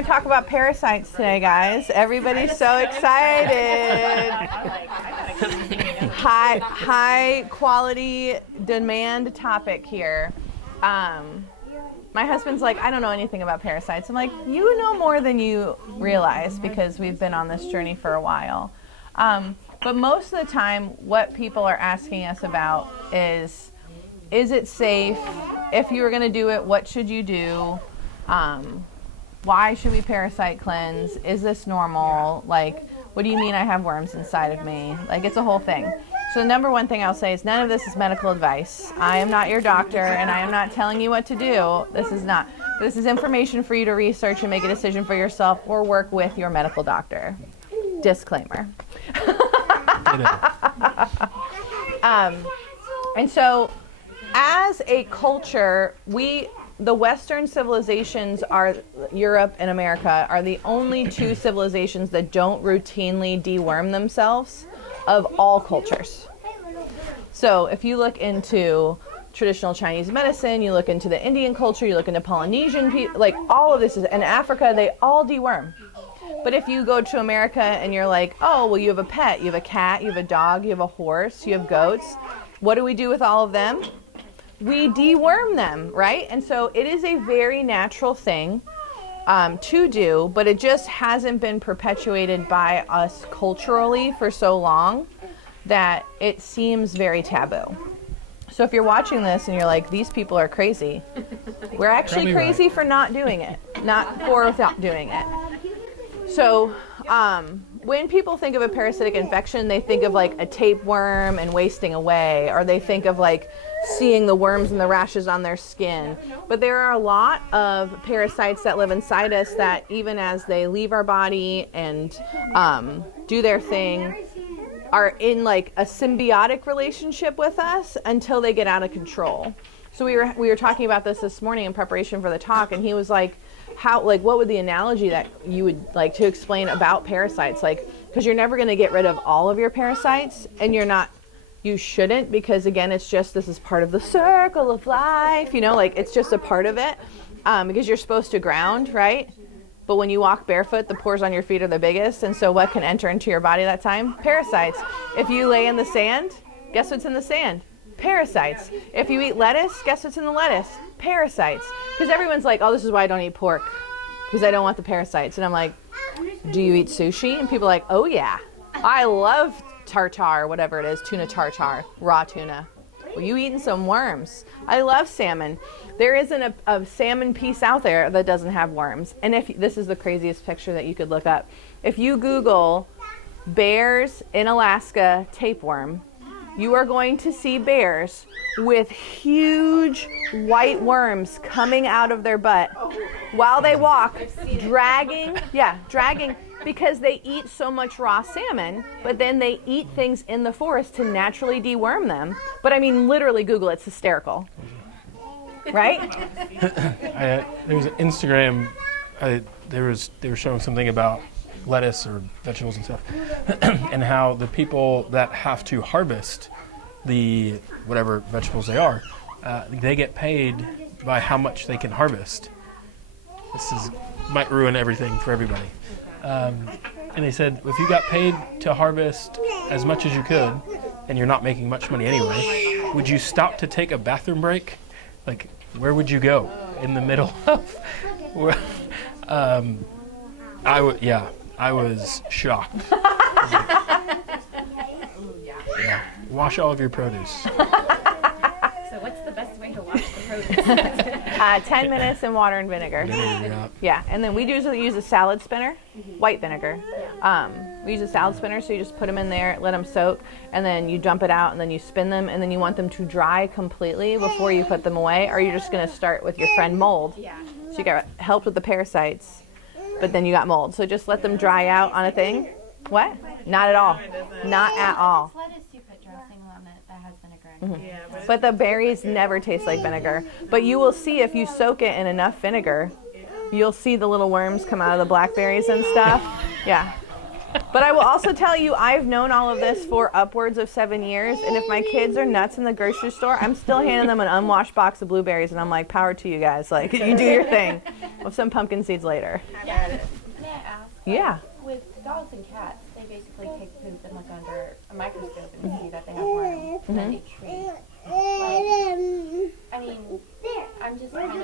going to talk about parasites today, guys. Everybody's so excited. High quality demand topic here. My husband's like, I don't know anything about parasites. I'm like, you know more than you realize because we've been on this journey for a while. But most of the time, what people are asking us about is it safe? If you were going to do it, what should you do? Why should we parasite cleanse? Is this normal? Like, what do you mean I have worms inside of me? Like, it's a whole thing. So the number one thing I'll say is none of this is medical advice. I am not your doctor, and I am not telling you what to do. This is not. This is information for you to research and make a decision for yourself or work with your medical doctor. Disclaimer. And so, as a culture, the Western civilizations are Europe and America are the only two civilizations that don't routinely deworm themselves of all cultures. So if you look into traditional Chinese medicine, you look into the Indian culture, you look into Polynesian people, like all of this is in Africa, they all deworm. But if you go to America and you're like, oh, well, you have a pet, you have a cat, you have a dog, you have a horse, you have goats. What do we do with all of them? We deworm them, right? And so it is a very natural thing to do, but it just hasn't been perpetuated by us culturally for so long that it seems very taboo. So if you're watching this and you're like, these people are crazy, we're actually crazy for not doing it, not for without doing it. So when people think of a parasitic infection, they think of like a tapeworm and wasting away, or they think of like seeing the worms and the rashes on their skin. But there are a lot of parasites that live inside us that even as they leave our body and do their thing, are in like a symbiotic relationship with us until they get out of control. So we were talking about this morning in preparation for the talk, and he was like, what would the analogy that you would like to explain about parasites? Like, because you're never going to get rid of all of your parasites, and you shouldn't, because again, this is part of the circle of life, like it's just a part of it, because you're supposed to ground, right? But when you walk barefoot, the pores on your feet are the biggest, and so what can enter into your body that time? Parasites. If you lay in the sand, guess what's in the sand? Parasites. If you eat lettuce, guess what's in the lettuce? Parasites. Because everyone's like, oh, this is why I don't eat pork, because I don't want the parasites. And I'm like, do you eat sushi? And people are like, oh yeah, I love tartar, whatever it is, tuna tartar, raw tuna. Well, you eating some worms. I love salmon. There isn't a salmon piece out there that doesn't have worms. And this is the craziest picture that you could look up. If you Google bears in Alaska tapeworm, you are going to see bears with huge white worms coming out of their butt while they walk, dragging, because they eat so much raw salmon, but then they eat things in the forest to naturally deworm them. But I mean, literally Google it, it's hysterical. Right? There was an Instagram, they were showing something about lettuce or vegetables and stuff, and how the people that have to harvest the whatever vegetables they are, they get paid by how much they can harvest. Might ruin everything for everybody. And they said, if you got paid to harvest as much as you could, and you're not making much money anyway, would you stop to take a bathroom break? Like, where would you go in the middle of? I was shocked. Yeah. Wash all of your produce. So what's the best way to wash the produce? 10 minutes in water and vinegar. Yeah, and then we usually use a salad spinner, white vinegar. We use a salad spinner, so you just put them in there, let them soak, and then you dump it out, and then you spin them, and then you want them to dry completely before you put them away, or you're just going to start with your friend mold. Yeah. So you got helped with the parasites, but then you got mold. So just let them dry out on a thing. What? Not at all. Not at all. Lettuce you put dressing on it that has vinegar in it. Mm-hmm. Yeah, but the berries never taste like vinegar. But you will see if you soak it in enough vinegar, you'll see the little worms come out of the blackberries and stuff. Yeah. But I will also tell you, I've known all of this for upwards of 7 years, and if my kids are nuts in the grocery store, I'm still handing them an unwashed box of blueberries, and I'm like, power to you guys. Like, you do your thing. With some pumpkin seeds later. May I ask? Yeah. With dogs and cats, they basically take poop and look under a microscope and see that they have worms and then they treat. Like, I mean, I'm just kind of a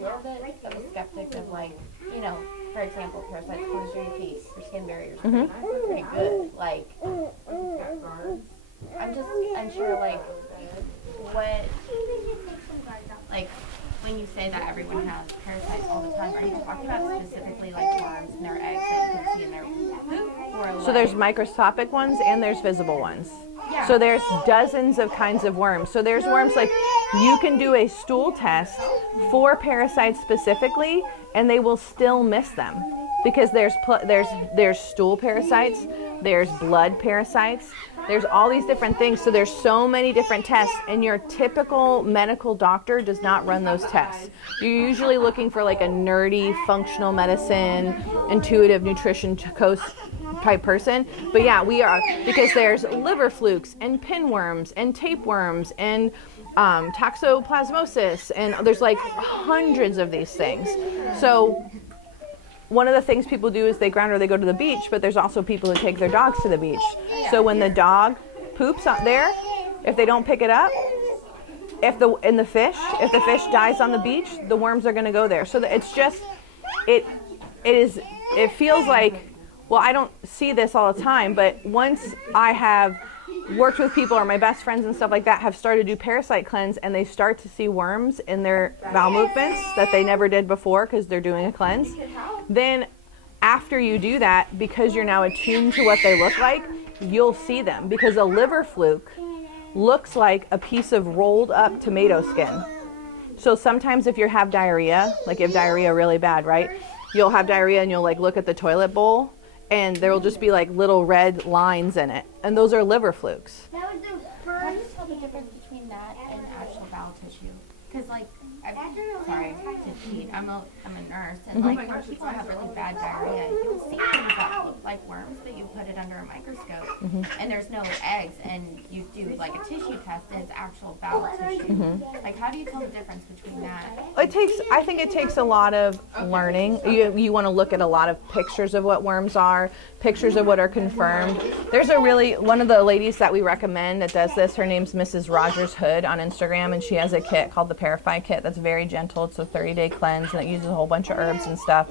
little bit of a skeptic of like, you know, for example, parasites cause your teeth, your skin barriers pretty good. Like, I'm just unsure, like, what, like, when you say that everyone has parasites all the time, are you talking about specifically like worms in their eggs that you can see in their poop? Or So there's microscopic ones and there's visible ones. Yeah. So there's dozens of kinds of worms. So there's worms like you can do a stool test for parasites specifically, and they will still miss them because there's stool parasites, there's blood parasites, there's all these different things. So there's so many different tests, and your typical medical doctor does not run those tests. You're usually looking for like a nerdy functional medicine, intuitive nutrition coach type person. But yeah, we are, because there's liver flukes and pinworms and tapeworms and toxoplasmosis, and there's like hundreds of these things. So one of the things people do is they ground or they go to the beach, but there's also people who take their dogs to the beach. So when the dog poops out there, if they don't pick it up, if the fish dies on the beach, the worms are going to go there. So it's just, it feels like, well, I don't see this all the time, but once I have worked with people or my best friends and stuff like that have started to do parasite cleanse, and they start to see worms in their bowel movements that they never did before because they're doing a cleanse, then after you do that, because you're now attuned to what they look like, you'll see them, because a liver fluke looks like a piece of rolled up tomato skin. So sometimes if you have diarrhea, like you have diarrhea really bad, right? You'll have diarrhea and you'll like look at the toilet bowl, and there will just be like little red lines in it, and those are liver flukes. Can you tell the difference between that and actual bowel tissue? Because like, I'm a nurse, and like when people have really bad diarrhea, you'll see things that look like worms, but you put it under a microscope, and there's no eggs, and you do like a tissue test, and it's actual bowel tissue. Like, how do you tell the difference between that? I think it takes a lot of learning. You want to look at a lot of pictures of what worms are, pictures of what are confirmed. There's one of the ladies that we recommend that does this, her name's Mrs. Rogers Hood on Instagram, and she has a kit called the Parasite Kit that's very gentle. It's a 30-day cleanse, and it uses a whole bunch of herbs and stuff.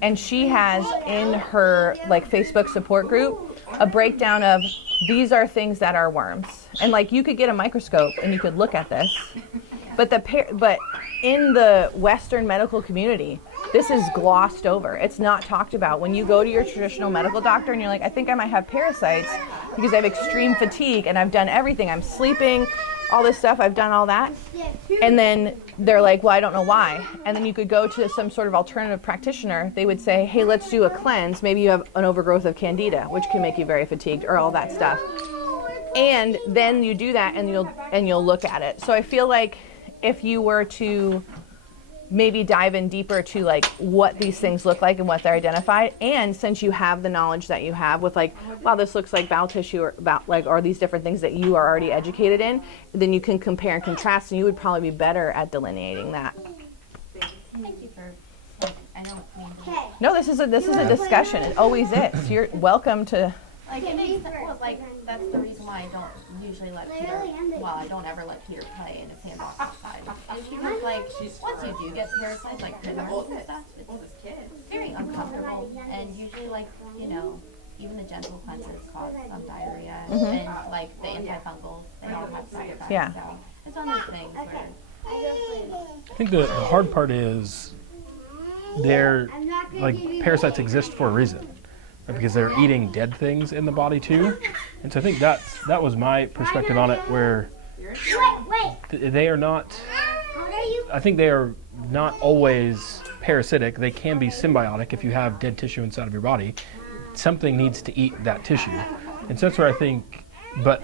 And she has in her like Facebook support group a breakdown of these are things that are worms. And like you could get a microscope and you could look at this. But in the Western medical community, this is glossed over. It's not talked about. When you go to your traditional medical doctor and you're like, I think I might have parasites because I have extreme fatigue and I've done everything. I'm sleeping, all this stuff, I've done all that. And then they're like, well, I don't know why. And then you could go to some sort of alternative practitioner. They would say, hey, let's do a cleanse. Maybe you have an overgrowth of candida, which can make you very fatigued, or all that stuff. And then you do that and you'll look at it. So I feel like if you were to maybe dive in deeper to like what these things look like and what they're identified, and since you have the knowledge that you have with like, wow, this looks like bowel tissue, or these different things that you are already educated in, then you can compare and contrast, and you would probably be better at delineating that. Thank you for, like, I know it's mean. No, this is a discussion. It always is. You're welcome to. Like, it makes sense. Well, like, that's the reason why I don't usually let Peter, well, I don't ever let Peter play in a sandbox outside. Because, like, once you do get parasites, like pinworms and stuff, it's very uncomfortable. And usually, like, you know, even the gentle cleanses cause some diarrhea. And, like, the antifungals, they all have side effects. Yeah. So it's one of those things where. I think the hard part is parasites exist for a reason. Because they're eating dead things in the body too, and so I think that was my perspective on it. Where they are not, I think they are not always parasitic. They can be symbiotic if you have dead tissue inside of your body. Something needs to eat that tissue, and so that's where I think. But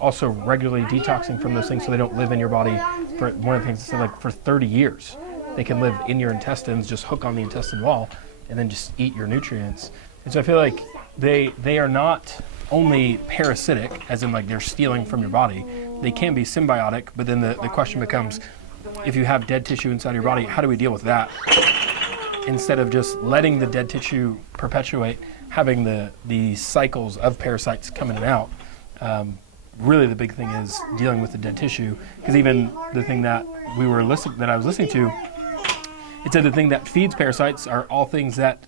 also regularly detoxing from those things so they don't live in your body. For one of the things, like for 30 years, they can live in your intestines, just hook on the intestine wall, and then just eat your nutrients. And so I feel like they are not only parasitic, as in like they're stealing from your body. They can be symbiotic, but then the question becomes, if you have dead tissue inside your body, how do we deal with that? Instead of just letting the dead tissue perpetuate, having the cycles of parasites come in and out. Really, the big thing is dealing with the dead tissue, because even the thing that I was listening to, it said the thing that feeds parasites are all things that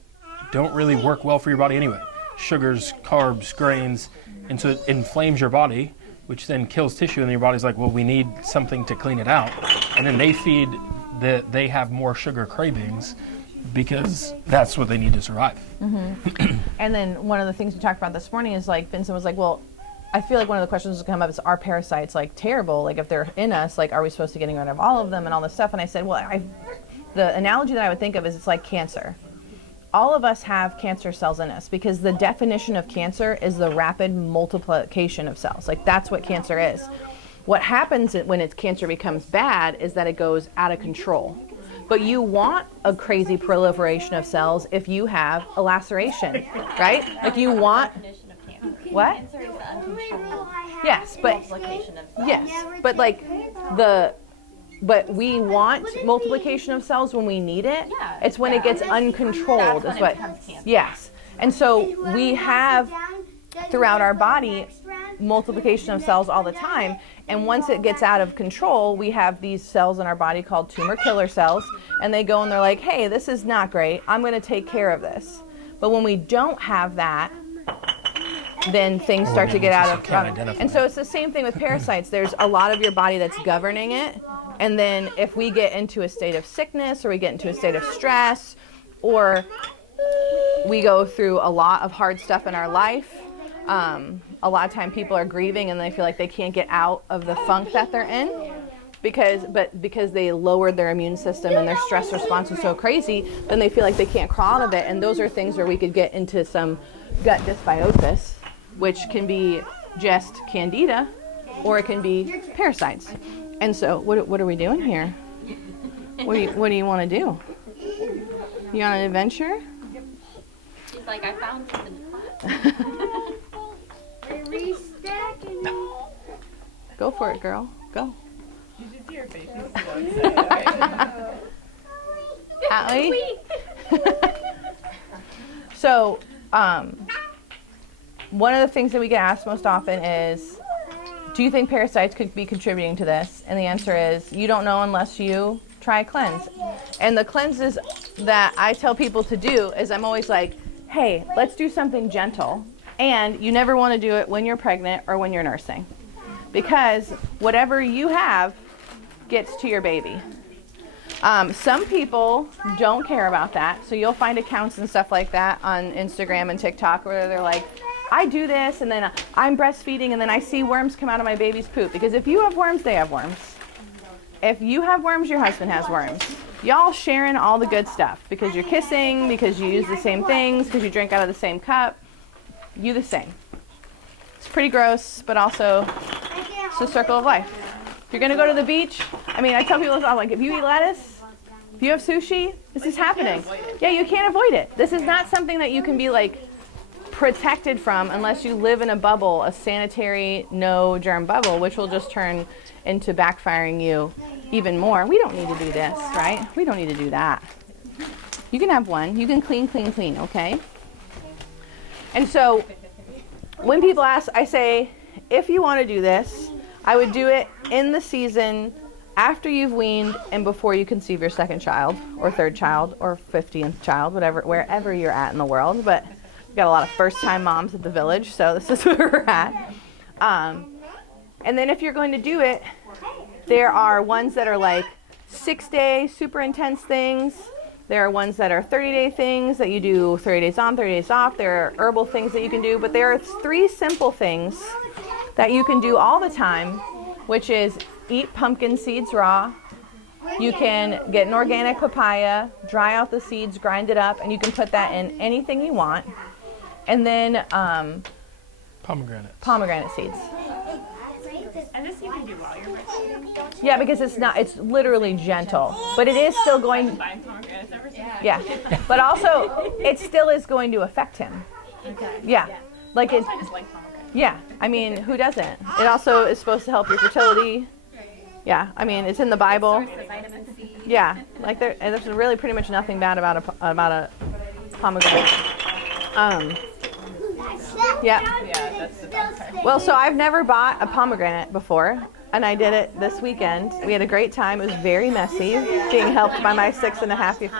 don't really work well for your body anyway. Sugars, carbs, grains, and so it inflames your body, which then kills tissue, and your body's like, well, we need something to clean it out. And then they have more sugar cravings because that's what they need to survive. Mm-hmm. And then one of the things we talked about this morning is like, Vincent was like, well, I feel like one of the questions that come up is, are parasites like terrible? Like if they're in us, like are we supposed to getting rid of all of them and all this stuff? And I said, well, the analogy that I would think of is it's like cancer. All of us have cancer cells in us because the definition of cancer is the rapid multiplication of cells. Like that's what cancer is. What happens when cancer becomes bad is that it goes out of control. But you want a crazy proliferation of cells if you have a laceration, right? Like you want... What? Cancer is the uncontrolled Yes, but multiplication of cells. yes, but like but we want multiplication of cells when we need it. Yeah, It's when it gets uncontrolled. That's Is when what? it becomes cancer. Yes, and so we have throughout our body multiplication of cells all the time, and once it gets out of control, we have these cells in our body called tumor killer cells, and they go and they're like, hey, this is not great, I'm going to take care of this. But when we don't have that, then things start to get out of control. And so it's the same thing with parasites. There's a lot of your body that's governing it, and then if we get into a state of sickness or we get into a state of stress or we go through a lot of hard stuff in our life, a lot of time people are grieving and they feel like they can't get out of the funk that they're in because they lowered their immune system and their stress response was so crazy, then they feel like they can't crawl out of it. And those are things where we could get into some gut dysbiosis, which can be just candida or it can be parasites. And so what are we doing here? What do you want to do? You on an adventure? She's like, I found something. Go for it, girl. Go. You should see her face. She's so excited. Allie? So, one of the things that we get asked most often is, do you think parasites could be contributing to this? And the answer is, you don't know unless you try a cleanse. And the cleanses that I tell people to do is I'm always like, hey, let's do something gentle. And you never want to do it when you're pregnant or when you're nursing. Because whatever you have gets to your baby. Some people don't care about that. So you'll find accounts and stuff like that on Instagram and TikTok where they're like, I do this and then I'm breastfeeding and then I see worms come out of my baby's poop. Because if you have worms, they have worms. If you have worms, your husband has worms. Y'all sharing all the good stuff because you're kissing, because you use the same things, because you drink out of the same cup. You the same. It's pretty gross, but also it's the circle of life. If you're going to go to the beach, I mean, I tell people, I'm like, if you eat lettuce, if you have sushi, this is happening. Yeah, you can't avoid it. This is not something that you can be like protected from unless you live in a bubble, a sanitary, no germ bubble, which will just turn into backfiring you even more. We don't need to do this, right? We don't need to do that. You can have one. You can clean, okay? And so when people ask, I say, if you want to do this, I would do it in the season after you've weaned and before you conceive your second child or third child or 50th child, whatever, wherever you're at in the world. But we've got a lot of first-time moms at the village, so this is where we're at. And then if you're going to do it, there are ones that are like 6-day, super intense things. There are ones that are 30-day things that you do 30 days on, 30 days off. There are herbal things that you can do, but there are 3 simple things that you can do all the time, which is eat pumpkin seeds raw. You can get an organic papaya, dry out the seeds, grind it up, and you can put that in anything you want. And then pomegranate seeds. And this you can do while you're breastfeeding. Yeah, because it's literally gentle, but it is still going, Buying pomegranates ever since. yeah, but also it still is going to affect him. Yeah. Like it. I just like pomegranate. Yeah. I mean, who doesn't? It also is supposed to help your fertility. Yeah. I mean, it's in the Bible. Vitamin C. Yeah. Like there's really pretty much nothing bad about a pomegranate. Yeah. Yeah, that's the best part. Well, so I've never bought a pomegranate before, and I did it this weekend. We had a great time. It was very messy, being helped by my 6.5 year.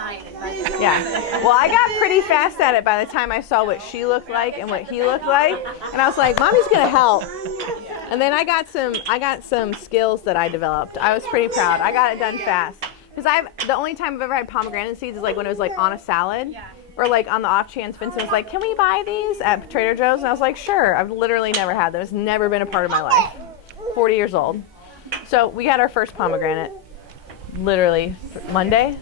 Yeah. Well, I got pretty fast at it by the time I saw what she looked like and what he looked like, and I was like, "Mommy's gonna help." And then I got some skills that I developed. I was pretty proud. I got it done fast because the only time I've ever had pomegranate seeds is like when it was like on a salad. Or like on the off chance Vincent was like, "Can we buy these at Trader Joe's?" And I was like, "Sure." I've literally never had them. It's never been a part of my life. 40 years old. So we had our first pomegranate literally Monday.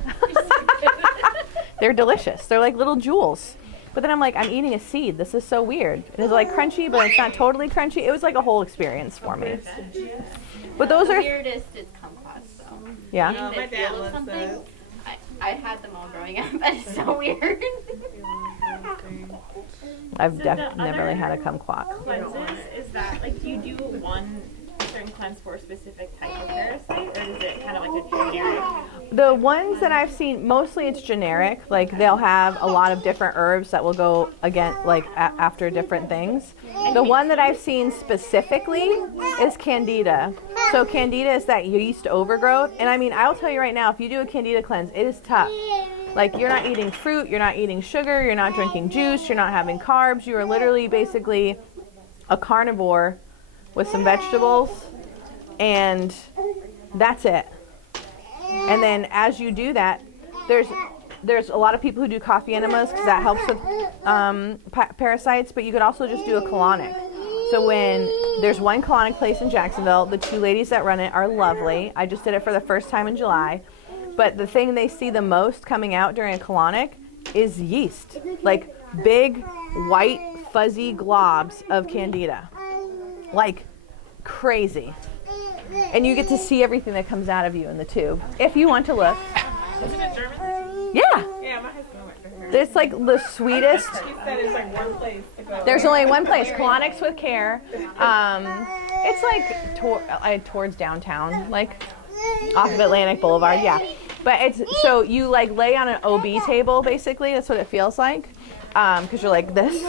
They're delicious. They're like little jewels. But then I'm like, I'm eating a seed. This is so weird. And it's like crunchy, but it's not totally crunchy. It was like a whole experience for me. But those are, Weirdest is kumquats, though. yeah. Oh, my dad loves something. those. I had them all growing up, but it's so weird. I've So never really had a kumquat. Cleanses, is that, like, do you do one certain cleanse for a specific type of parasite, or is it kind of like a generic? The ones that I've seen, mostly it's generic. Like they'll have a lot of different herbs that will go after different things. The one that I've seen specifically is Candida. So Candida is that yeast overgrowth. And I mean, I'll tell you right now, if you do a Candida cleanse, it is tough. Like you're not eating fruit, you're not eating sugar, you're not drinking juice, you're not having carbs. You are literally basically a carnivore with some vegetables, and that's it. And then as you do that, there's a lot of people who do coffee enemas because that helps with parasites, but you could also just do a colonic. So when there's one colonic place in Jacksonville, the two ladies that run it are lovely. I just did it for the first time in July. But the thing they see the most coming out during a colonic is yeast. Like big, white, fuzzy globs of Candida. Like crazy. And you get to see everything that comes out of you in the tube. If you want to look. Is it a German? Yeah. Yeah, my husband went to her. It's like the sweetest. He said it's like one place to go. There's only one place, Colonics with Care. It's like towards downtown, like off of Atlantic Boulevard, yeah. But it's, so you like lay on an OB table, basically. That's what it feels like. Because you're like this.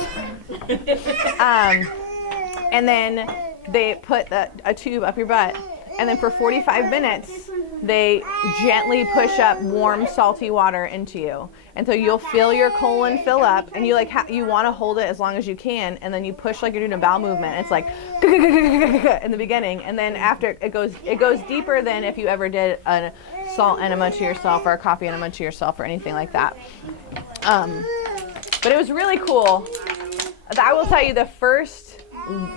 And then they put a tube up your butt. And then for 45 minutes, they gently push up warm, salty water into you. And so you'll feel your colon fill up, and you like you want to hold it as long as you can, and then you push like you're doing a bowel movement. It's like in the beginning, and then after it goes deeper than if you ever did a salt enema to yourself or a coffee enema to yourself or anything like that. But it was really cool. I will tell you, the first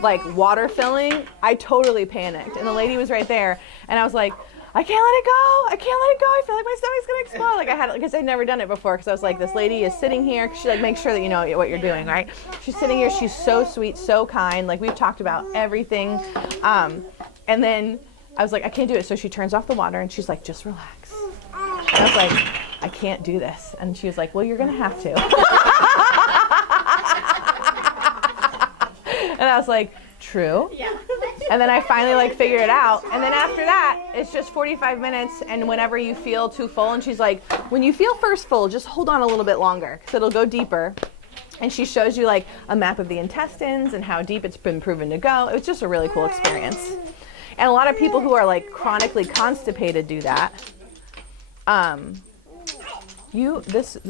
like water filling, I totally panicked, and the lady was right there, and I was like, I can't let it go. I can't let it go. I feel like my stomach's gonna explode. Like I had, because I'd never done it before. Because I was like, this lady is sitting here. She like makes sure that you know what you're doing, right? She's sitting here. She's so sweet, so kind. Like we've talked about everything. And then I was like, I can't do it. So she turns off the water and she's like, just relax. And I was like, I can't do this. And she was like, well, you're gonna have to. And I was like, true. Yeah. And then I finally like figured it out. And then after that, it's just 45 minutes. And whenever you feel too full, and she's like, when you feel first full, just hold on a little bit longer because it'll go deeper. And she shows you like a map of the intestines and how deep it's been proven to go. It was just a really cool experience. And a lot of people who are like chronically constipated do that. The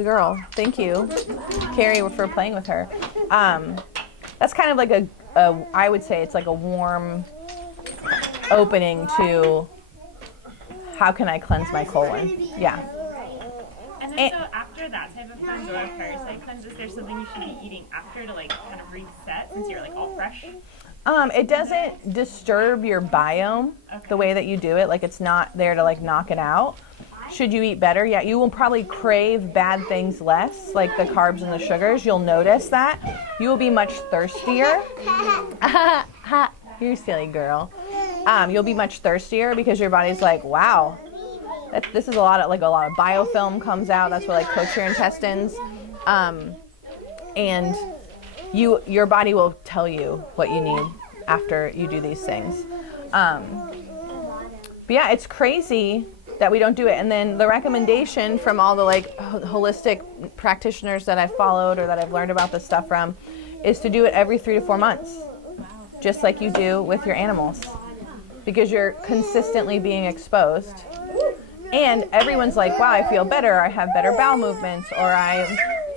girl, thank you, Carrie, for playing with her. That's kind of like I would say it's like a warm opening to how can I cleanse my colon. Yeah. And then so after that type of cleanse or a parasite cleanse, is there something you should be eating after to like kind of reset since you're like all fresh? It doesn't disturb your biome the way that you do it. Like it's not there to like knock it out. Should you eat better? Yeah, you will probably crave bad things less, like the carbs and the sugars. You'll notice that. You will be much thirstier. You're a silly girl. You'll be much thirstier because your body's like, wow, this is a lot of biofilm comes out. That's what like coats your intestines. And your body will tell you what you need after you do these things. But yeah, it's crazy that we don't do it. And then the recommendation from all the like holistic practitioners that I've followed or that I've learned about this stuff from is to do it every 3 to 4 months, just like you do with your animals, because you're consistently being exposed. And everyone's like, wow, I feel better, I have better bowel movements, or I'm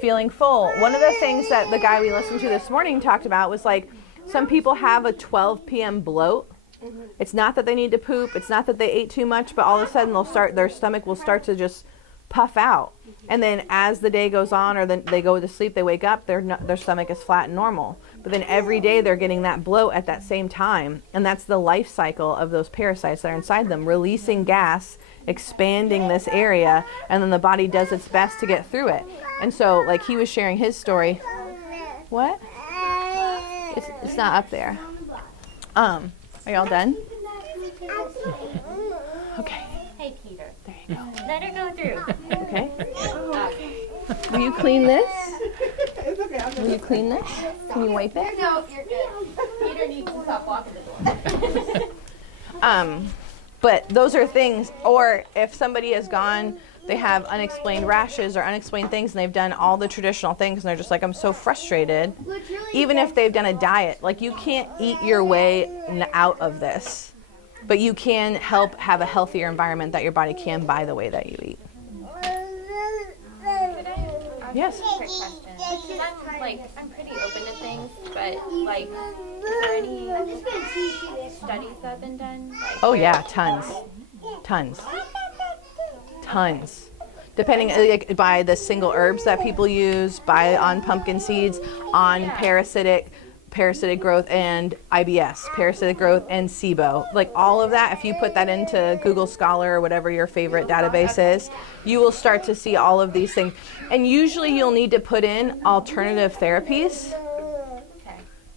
feeling full. One of the things that the guy we listened to this morning talked about was like, some people have a 12 p.m. bloat. It's not that they need to poop, it's not that they ate too much, but all of a sudden their stomach will start to just puff out. And then as the day goes on, or then they go to sleep, they wake up, their stomach is flat and normal. But then every day they're getting that bloat at that same time. And that's the life cycle of those parasites that are inside them, releasing gas, expanding this area, and then the body does its best to get through it. And so like he was sharing his story. What? It's not up there. Are y'all done? Okay. Hey, Peter. There you go. Let her go through. Okay. Will you clean this? It's okay. Will you clean this? Can you wipe it? No, you're good. Peter needs to stop walking the door. But those are things, or if somebody has gone, they have unexplained rashes or unexplained things, and they've done all the traditional things, and they're just like, I'm so frustrated. Even if they've done a diet, like you can't eat your way out of this, but you can help have a healthier environment that your body can by the way that you eat. Yes. Quick question. I'm pretty open to things, but like, is there any studies that have been done? Like, Oh yeah, tons. Depending like, by the single herbs that people use, on pumpkin seeds, on parasitic growth and IBS, parasitic growth and SIBO. Like all of that, if you put that into Google Scholar or whatever your favorite database is, you will start to see all of these things. And usually you'll need to put in alternative therapies,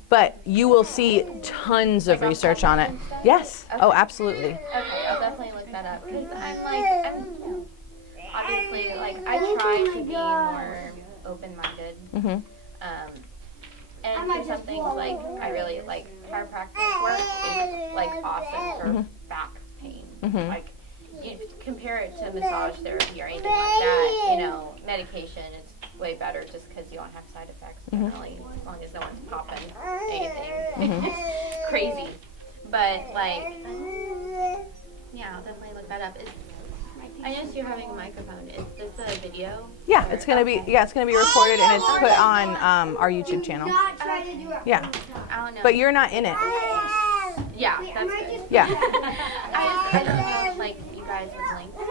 but you will see tons of research on it. Yes. Oh, absolutely. Okay, I'll definitely look that up, because I'm obviously, like, I try to be more open-minded. Mm-hmm. And for some things, like, I really like chiropractic work is like awesome for back pain. Mhm. Like, you compare it to massage therapy or anything like that, you know, medication, it's way better just because you don't have side effects generally, as long as no one's popping anything crazy. But, like, yeah, I'll definitely look that up. I noticed you're having a microphone. Is this a video? Yeah, it's gonna be recorded and it's put on our YouTube channel. Yeah, I don't know. but you're not in it. Yeah, that's good. Yeah. I don't know if, like, you guys would link, like,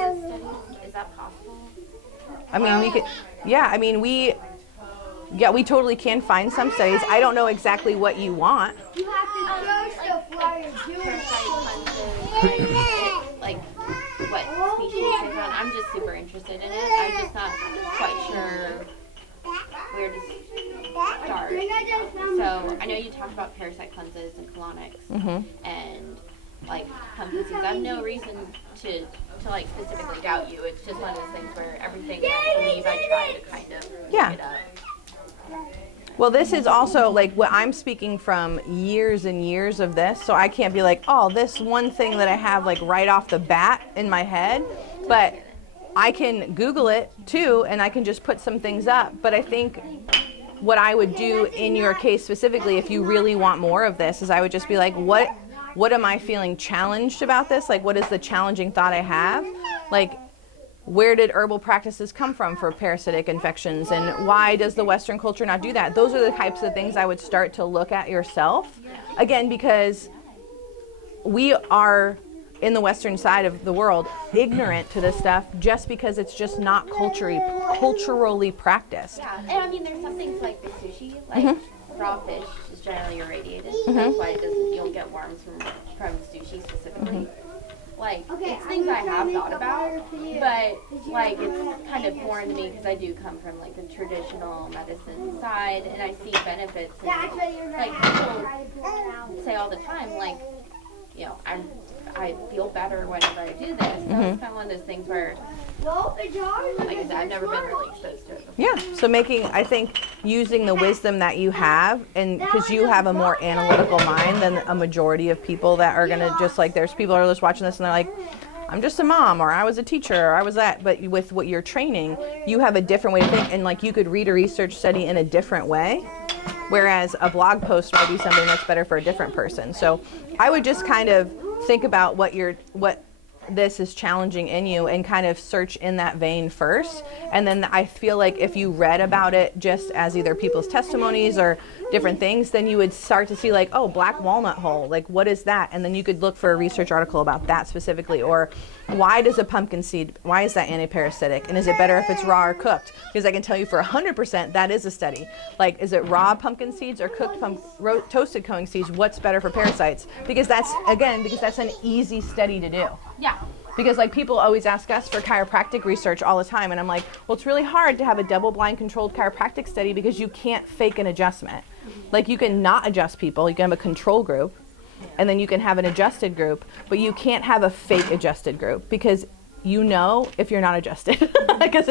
those studies. Is that possible? I mean, we could. Yeah, I mean, we totally can find some studies. I don't know exactly what you want. You have to throw stuff while you're doing Parasite cleanses, like what species they found. I'm just super interested in it. I'm just not quite sure where to start. So I know you talked about parasite cleanses and colonics and like pumpkin seeds. I have no reason to like specifically doubt you. It's just one of those things where everything I believe I try to kind of look it up. Well, this is also like what I'm speaking from years and years of this, so I can't be like, oh, this one thing that I have like right off the bat in my head, but I can Google it too, and I can just put some things up. But I think what I would do in your case specifically, if you really want more of this, is I would just be like, what am I feeling challenged about this? Like, what is the challenging thought I have? Like, where did herbal practices come from for parasitic infections, and why does the Western culture not do that? Those are the types of things I would start to look at yourself. Again, because we are in the Western side of the world ignorant to this stuff just because it's just not culturally practiced. Yeah, and I mean, there's some things like the sushi, like raw fish is generally irradiated. That's why you don't get worms from sushi specifically. Like, it's things I have thought about, but, like, it's kind of foreign to me because I do come from, like, the traditional medicine side, and I see benefits. And, like, people say all the time, like, you know, I feel better whenever I do this. So it's kind of one of those things where Well, it's hard. Like I said, I've never been really exposed to it before. Yeah. So I think using the wisdom that you have, and because you have a more analytical mind than a majority of people that are gonna just like, there's people who are just watching this and they're like, I'm just a mom, or I was a teacher, or I was that. But with what you're training, you have a different way to think, and like you could read a research study in a different way, whereas a blog post might be something that's better for a different person. So I would just kind of think about what this is challenging in you and kind of search in that vein first. And then I feel like if you read about it just as either people's testimonies or different things, then you would start to see like, oh, black walnut hull, like what is that? And then you could look for a research article about that specifically. Or why does a pumpkin seed, why is that antiparasitic? And is it better if it's raw or cooked? Because I can tell you for 100% that is a study. Like, is it raw pumpkin seeds or cooked toasted cone seeds? What's better for parasites? Because that's an easy study to do. Yeah. Because like people always ask us for chiropractic research all the time, and I'm like, well, it's really hard to have a double-blind controlled chiropractic study because you can't fake an adjustment. Like you can not adjust people, you can have a control group, and then you can have an adjusted group, but you can't have a fake adjusted group because you know if you're not adjusted, because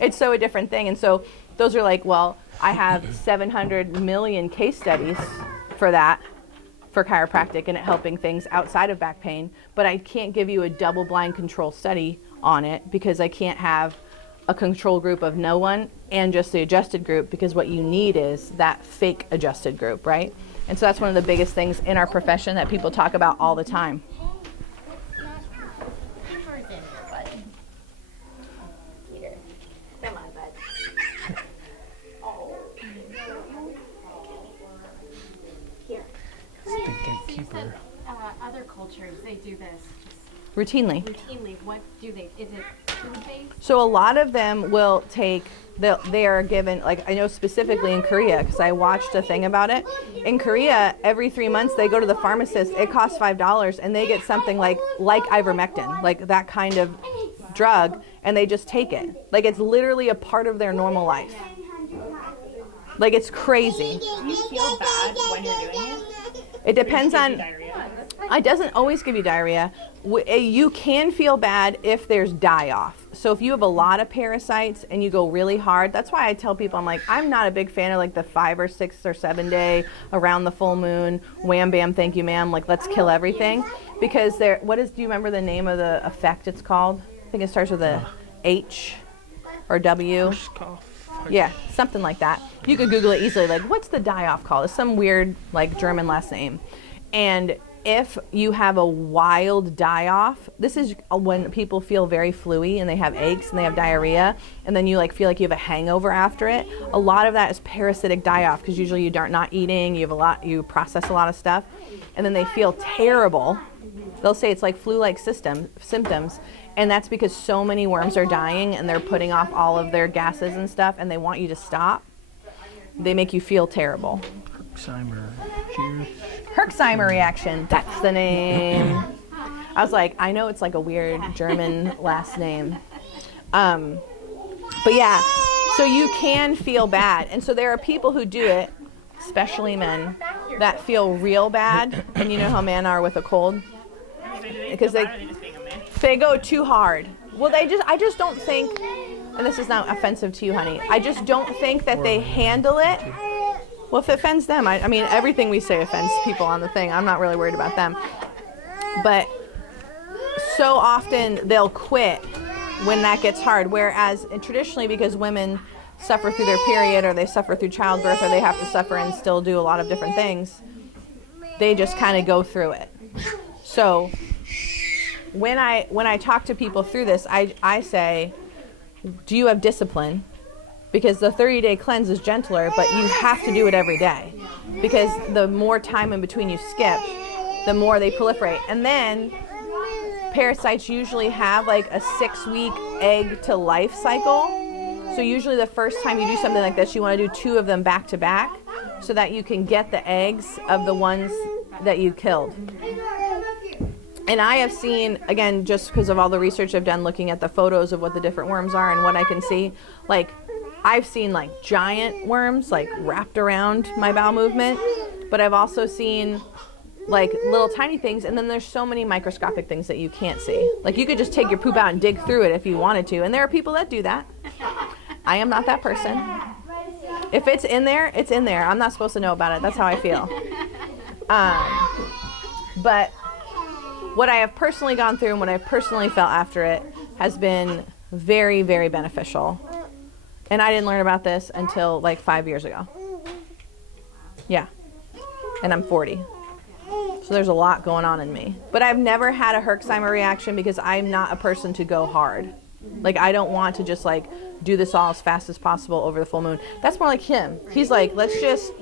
it's so a different thing. And so those are like, well, I have 700 million case studies for that, for chiropractic and it helping things outside of back pain, but I can't give you a double-blind control study on it because I can't have a control group of no one and just the adjusted group, because what you need is that fake adjusted group, right? And so that's one of the biggest things in our profession that people talk about all the time. Come on, bud. It's the gatekeeper. Other cultures, they do this Routinely. routinely. What do they? Is it food-based? So a lot of them will take, they are given, like I know specifically in Korea, because I watched a thing about it. In Korea, every 3 months they go to the pharmacist, it costs $5, and they get something like ivermectin, like that kind of drug, and they just take it. Like it's literally a part of their normal life. Like it's crazy. Do you feel bad when you're doing it? It depends Gives you on, diarrhea? it doesn't always give you diarrhea. You can feel bad if there's die-off. So if you have a lot of parasites and you go really hard, that's why I tell people, I'm like, I'm not a big fan of like the 5 or 6 or 7 day around the full moon, wham bam, thank you ma'am, like let's kill everything. Because do you remember the name of the effect it's called? I think it starts with a H or W. Yeah, something like that. You could Google it easily, like what's the die-off called? It's some weird like German last name. And if you have a wild die-off, this is when people feel very fluey and they have aches and they have diarrhea, and then you like feel like you have a hangover after it. A lot of that is parasitic die-off, because usually you are not eating, you process a lot of stuff, and then they feel terrible. They'll say it's like flu-like symptoms, and that's because so many worms are dying and they're putting off all of their gases and stuff, and they want you to stop. They make you feel terrible. Herxheimer reaction, that's the name. I was like, I know it's like a weird German last name. But yeah, so you can feel bad. And so there are people who do it, especially men, that feel real bad. And you know how men are with a cold? Because they go too hard. Well, I just don't think, and this is not offensive to you, honey, I just don't think that they handle it. Well, if it offends them, I mean, everything we say offends people on the thing. I'm not really worried about them. But so often they'll quit when that gets hard. Whereas traditionally, because women suffer through their period, or they suffer through childbirth, or they have to suffer and still do a lot of different things, they just kind of go through it. So when I talk to people through this, I say, do you have discipline? Because the 30-day cleanse is gentler, but you have to do it every day. Because the more time in between you skip, the more they proliferate. And then parasites usually have like a 6-week egg to life cycle. So usually the first time you do something like this, you want to do 2 of them back to back so that you can get the eggs of the ones that you killed. And I have seen, again, just because of all the research I've done looking at the photos of what the different worms are and what I can see, like I've seen like giant worms like wrapped around my bowel movement, but I've also seen like little tiny things, and then there's so many microscopic things that you can't see. Like you could just take your poop out and dig through it if you wanted to, and there are people that do that. I am not that person. If it's in there, it's in there. I'm not supposed to know about it. That's how I feel. But what I have personally gone through and what I personally felt after it has been very, very beneficial. And I didn't learn about this until like 5 years ago. Yeah. And I'm 40. So there's a lot going on in me. But I've never had a Herxheimer reaction because I'm not a person to go hard. Like, I don't want to just like do this all as fast as possible over the full moon. That's more like him. He's like, let's just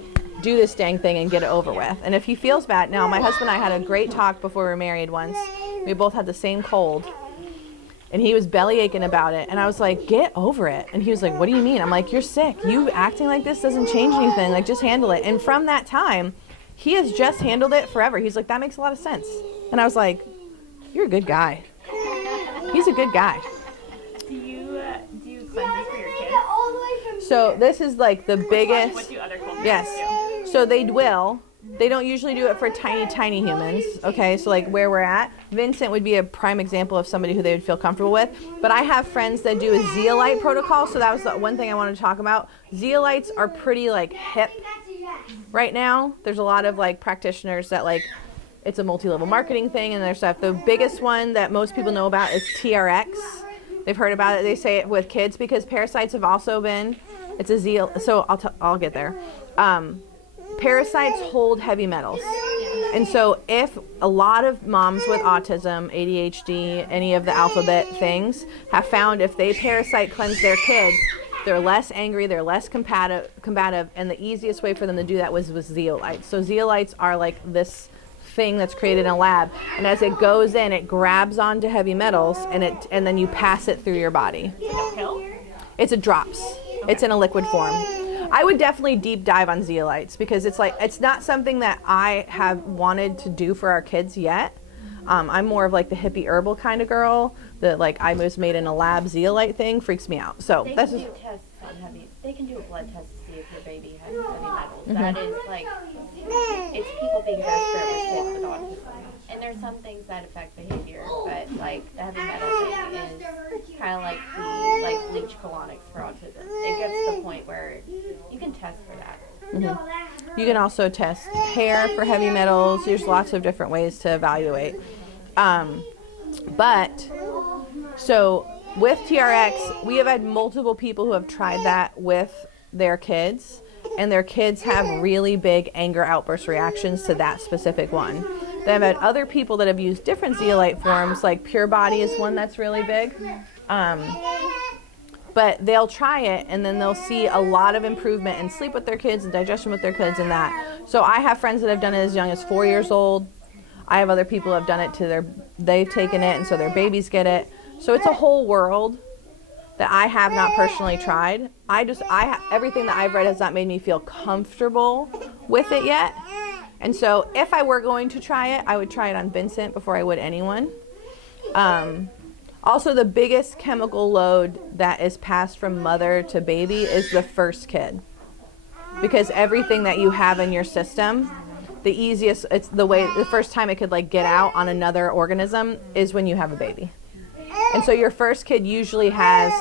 do this dang thing and get it over with. And if he feels bad, now my husband and I had a great talk before we were married once. We both had the same cold. And he was belly aching about it. And I was like, get over it. And he was like, what do you mean? I'm like, you're sick. You acting like this doesn't change anything. Like, just handle it. And from that time, he has just handled it forever. He's like, that makes a lot of sense. And I was like, you're a good guy. He's a good guy. Do you cleanses for your kids? So this is like the biggest. What do other cultures Yes. do? So they will. They don't usually do it for tiny, tiny humans. Okay, so like where we're at, Vincent would be a prime example of somebody who they would feel comfortable with. But I have friends that do a zeolite protocol. So that was the one thing I wanted to talk about. Zeolites are pretty like hip right now. There's a lot of like practitioners that like, it's a multi-level marketing thing and their stuff. The biggest one that most people know about is TRX. They've heard about it. They say it with kids because parasites have also been. It's a zeol. So I'll get there. Parasites hold heavy metals. And so if a lot of moms with autism, ADHD, any of the alphabet things have found if they parasite cleanse their kids, they're less angry, they're less combative, and the easiest way for them to do that was zeolites. So zeolites are like this thing that's created in a lab, and as it goes in, it grabs onto heavy metals, and then you pass it through your body. A pill? It's a drops. Okay. It's in a liquid form. I would definitely deep dive on zeolites because it's not something that I have wanted to do for our kids yet. I'm more of like the hippie herbal kind of girl. The like I was made in a lab zeolite thing freaks me out. So They that's can just do tests on heavy. They can do a blood test to see if your baby has heavy metals. That is like, it's people being desperate with kids with autism. And there's some things that affect behavior, but like the heavy metal thing is kind of like the bleach colonics for autism. It gets to the point where you can test for that. Mm-hmm. You can also test hair for heavy metals. There's lots of different ways to evaluate. But so with TRX, we have had multiple people who have tried that with their kids, and their kids have really big anger outburst reactions to that specific one. Then I've had other people that have used different zeolite forms, like Pure Body is one that's really big. But they'll try it, and then they'll see a lot of improvement in sleep with their kids and digestion with their kids and that. So I have friends that have done it as young as 4 years old. I have other people who have done it to they've taken it, and so their babies get it. So it's a whole world that I have not personally tried. Everything that I've read has not made me feel comfortable with it yet. And so if I were going to try it, I would try it on Vincent before I would anyone. Also, the biggest chemical load that is passed from mother to baby is the first kid. Because everything that you have in your system, the first time it could like get out on another organism is when you have a baby. And so your first kid usually has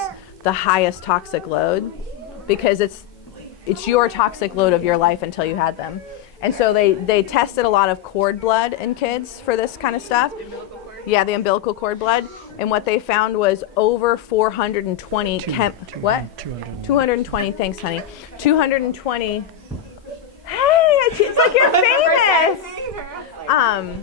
the highest toxic load because it's your toxic load of your life until you had them. And so they tested a lot of cord blood in kids for this kind of stuff. Yeah, the umbilical cord blood. And what they found was over 420 what? 220, thanks, honey. 220. Hey, it's like you're famous.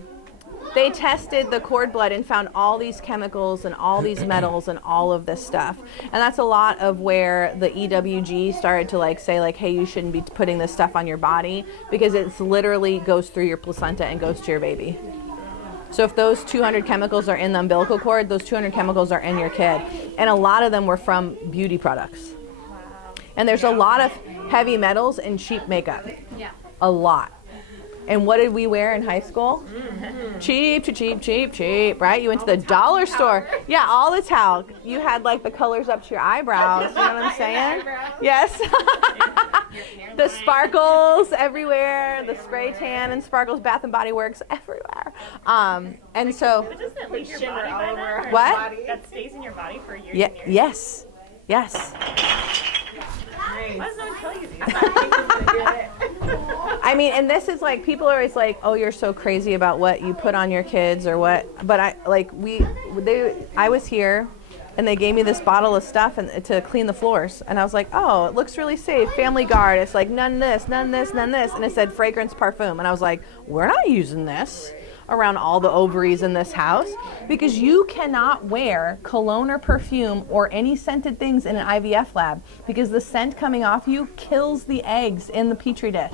They tested the cord blood and found all these chemicals and all these metals and all of this stuff. And that's a lot of where the EWG started to like say like, hey, you shouldn't be putting this stuff on your body because it's literally goes through your placenta and goes to your baby. So if those 200 chemicals are in the umbilical cord, those 200 chemicals are in your kid. And a lot of them were from beauty products. And there's a lot of heavy metals in cheap makeup. Yeah. A lot. And what did we wear in high school? Cheap, right? You went to the dollar store. Yeah, all the talc. You had like the colors up to your eyebrows. You know what I'm saying? Yes. Your hair The sparkles everywhere, the spray tan and sparkles, Bath and Body Works everywhere. And so, But doesn't it leave your body by then? Or what? That stays in your body for years Yeah, and years? yes, yes. Why does no one tell you these? I mean, and this is like, people are always like, oh, you're so crazy about what you put on your kids or what. But I was here and they gave me this bottle of stuff and to clean the floors. And I was like, oh, it looks really safe. Family Guard. It's like none this, none this, none this. And it said fragrance parfum. And I was like, we're not using this around all the ovaries in this house, because you cannot wear cologne or perfume or any scented things in an IVF lab, because the scent coming off you kills the eggs in the petri dish.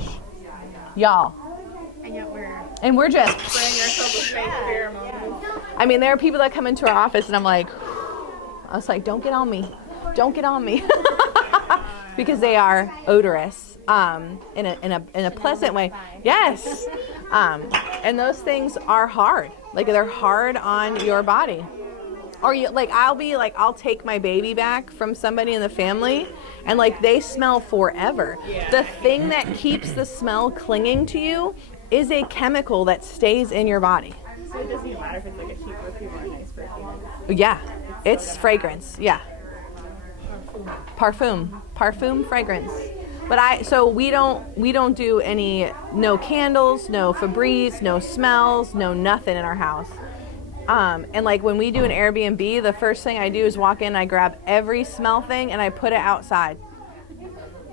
Y'all. And yet And we're just Spraying ourselves with fake pheromones. I mean, there are people that come into our office and I'm like, I was like, don't get on me. Don't get on me. Because they are odorous in a pleasant way. Yes. And those things are hard. Like, they're hard on your body. Or you, like, I'll take my baby back from somebody in the family and like they smell forever. The thing that keeps the smell clinging to you is a chemical that stays in your body. So it doesn't even matter if it's like a cheap perfume or a nice perfume. Yeah, it's fragrance. Yeah. Parfum fragrance. But we don't do any, no candles, no Febreze, no smells, no nothing in our house. And like when we do an Airbnb, the first thing I do is walk in, I grab every smell thing and I put it outside.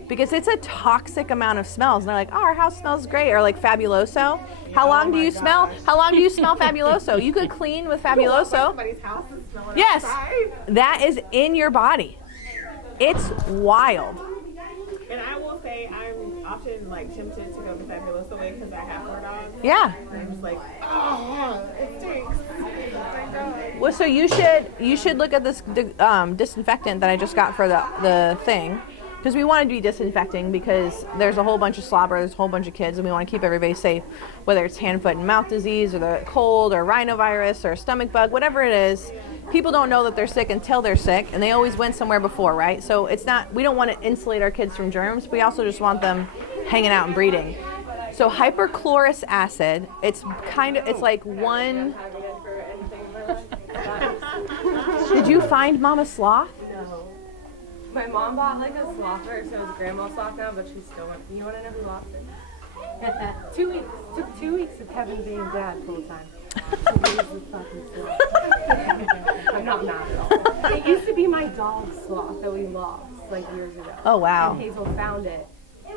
Because it's a toxic amount of smells. And they're like, oh, our house smells great. Or like Fabuloso. How long do you smell Fabuloso? You could clean with Fabuloso. Somebody's house is smelling Yes, outside. that is in your body. It's wild. And I will say I'm often like tempted to go the Fabuloso way because I have 4 dogs. Yeah. And I'm just like, oh, it stinks. Thank God. Well, so you should look at this disinfectant that I just got for the thing. Because we want to be disinfecting because there's a whole bunch of slobber, there's a whole bunch of kids, and we want to keep everybody safe, whether it's hand, foot, and mouth disease or the cold or rhinovirus or stomach bug, whatever it is. People don't know that they're sick until they're sick, and they always went somewhere before, right? So we don't want to insulate our kids from germs. We also just want them hanging out and breeding. So hyperchlorous acid, it's like one. Did you find Mama Sloth? My mom bought like a slother, so it's grandma sloth now, but she still went. You want to know who lost it? 2 weeks. Took 2 weeks of Kevin being dad full time. I'm not mad at all. It used to be my dog sloth that we lost like years ago. Oh, wow. And Hazel found it,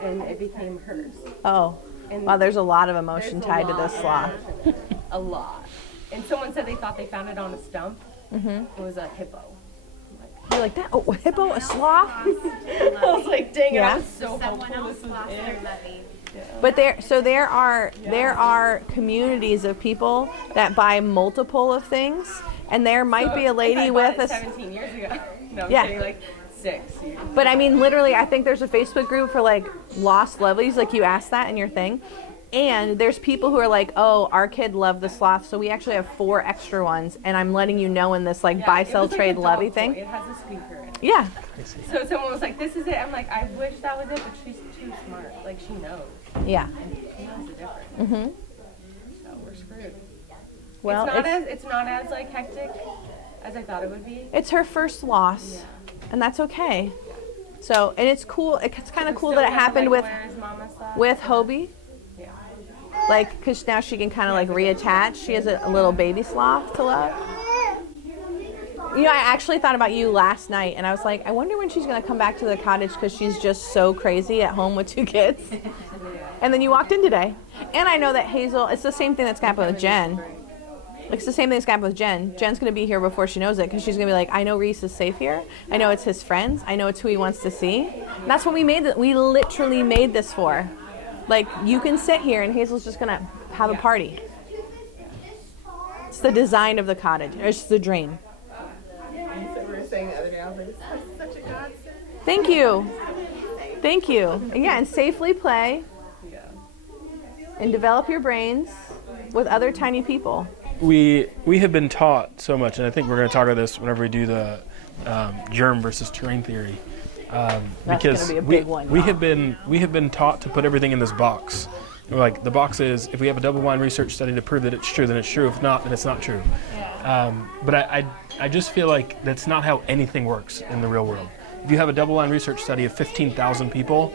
and it became hers. Oh, And wow, there's a lot of emotion there's a tied to lot. this sloth. A lot. And someone said they thought they found it on a stump. Mm-hmm. It was a hippo. You're like, that? Oh, a hippo, a sloth? I was like, dang it, Yeah. I was so someone hopeful else this was lost it. their levy. But there are communities of people that buy multiple of things, and there might be a lady I with bought it a. 17 years ago. No, I'm Yeah. kidding, like 6 years. But I mean, literally, I think there's a Facebook group for like lost lovelies, like you asked that in your thing. And there's people who are like, oh, our kid loved the sloth, so we actually have 4 extra ones, and I'm letting you know in this like buy, It sell, was like trade, a lovey dog thing. toy. It has a squeaker in it. Yeah. So someone was like, this is it. I'm like, I wish that was it, but she's too smart. Like, she knows. Yeah. She knows the difference. Mm-hmm. So we're screwed. Well, It's not as like hectic as I thought it would be. it's her first loss, and that's okay. So, and it's cool. It's kind of cool Still that it kinda happened like, where's Mama stuff? with Hobie. Yeah. Like, because now she can kind of like reattach. She has a little baby sloth to love. You know, I actually thought about you last night, and I was like, I wonder when she's going to come back to the cottage because she's just so crazy at home with 2 kids. And then you walked in today. And I know that Hazel, it's the same thing that's going to happen with Jen. It's the same thing that's going to happen with Jen. Jen's going to be here before she knows it because she's going to be like, I know Reese is safe here. I know it's his friends. I know it's who he wants to see. And that's what we made it. We literally made this for. Like, you can sit here and Hazel's just going to have a party. It's the design of the cottage. It's the dream. So we were saying the other day, I was like, this is such a godsend. Thank you. Thank you. And yeah, and safely play and develop your brains with other tiny people. We have been taught so much, and I think we're going to talk about this whenever we do the germ versus terrain theory. because gonna be a big one. we have been taught to put everything in this box. We're like, the box is, if we have a double-blind research study to prove that it's true, then it's true. If not, then it's not true. But I just feel like that's not how anything works in the real world. If you have a double-blind research study of 15,000 people,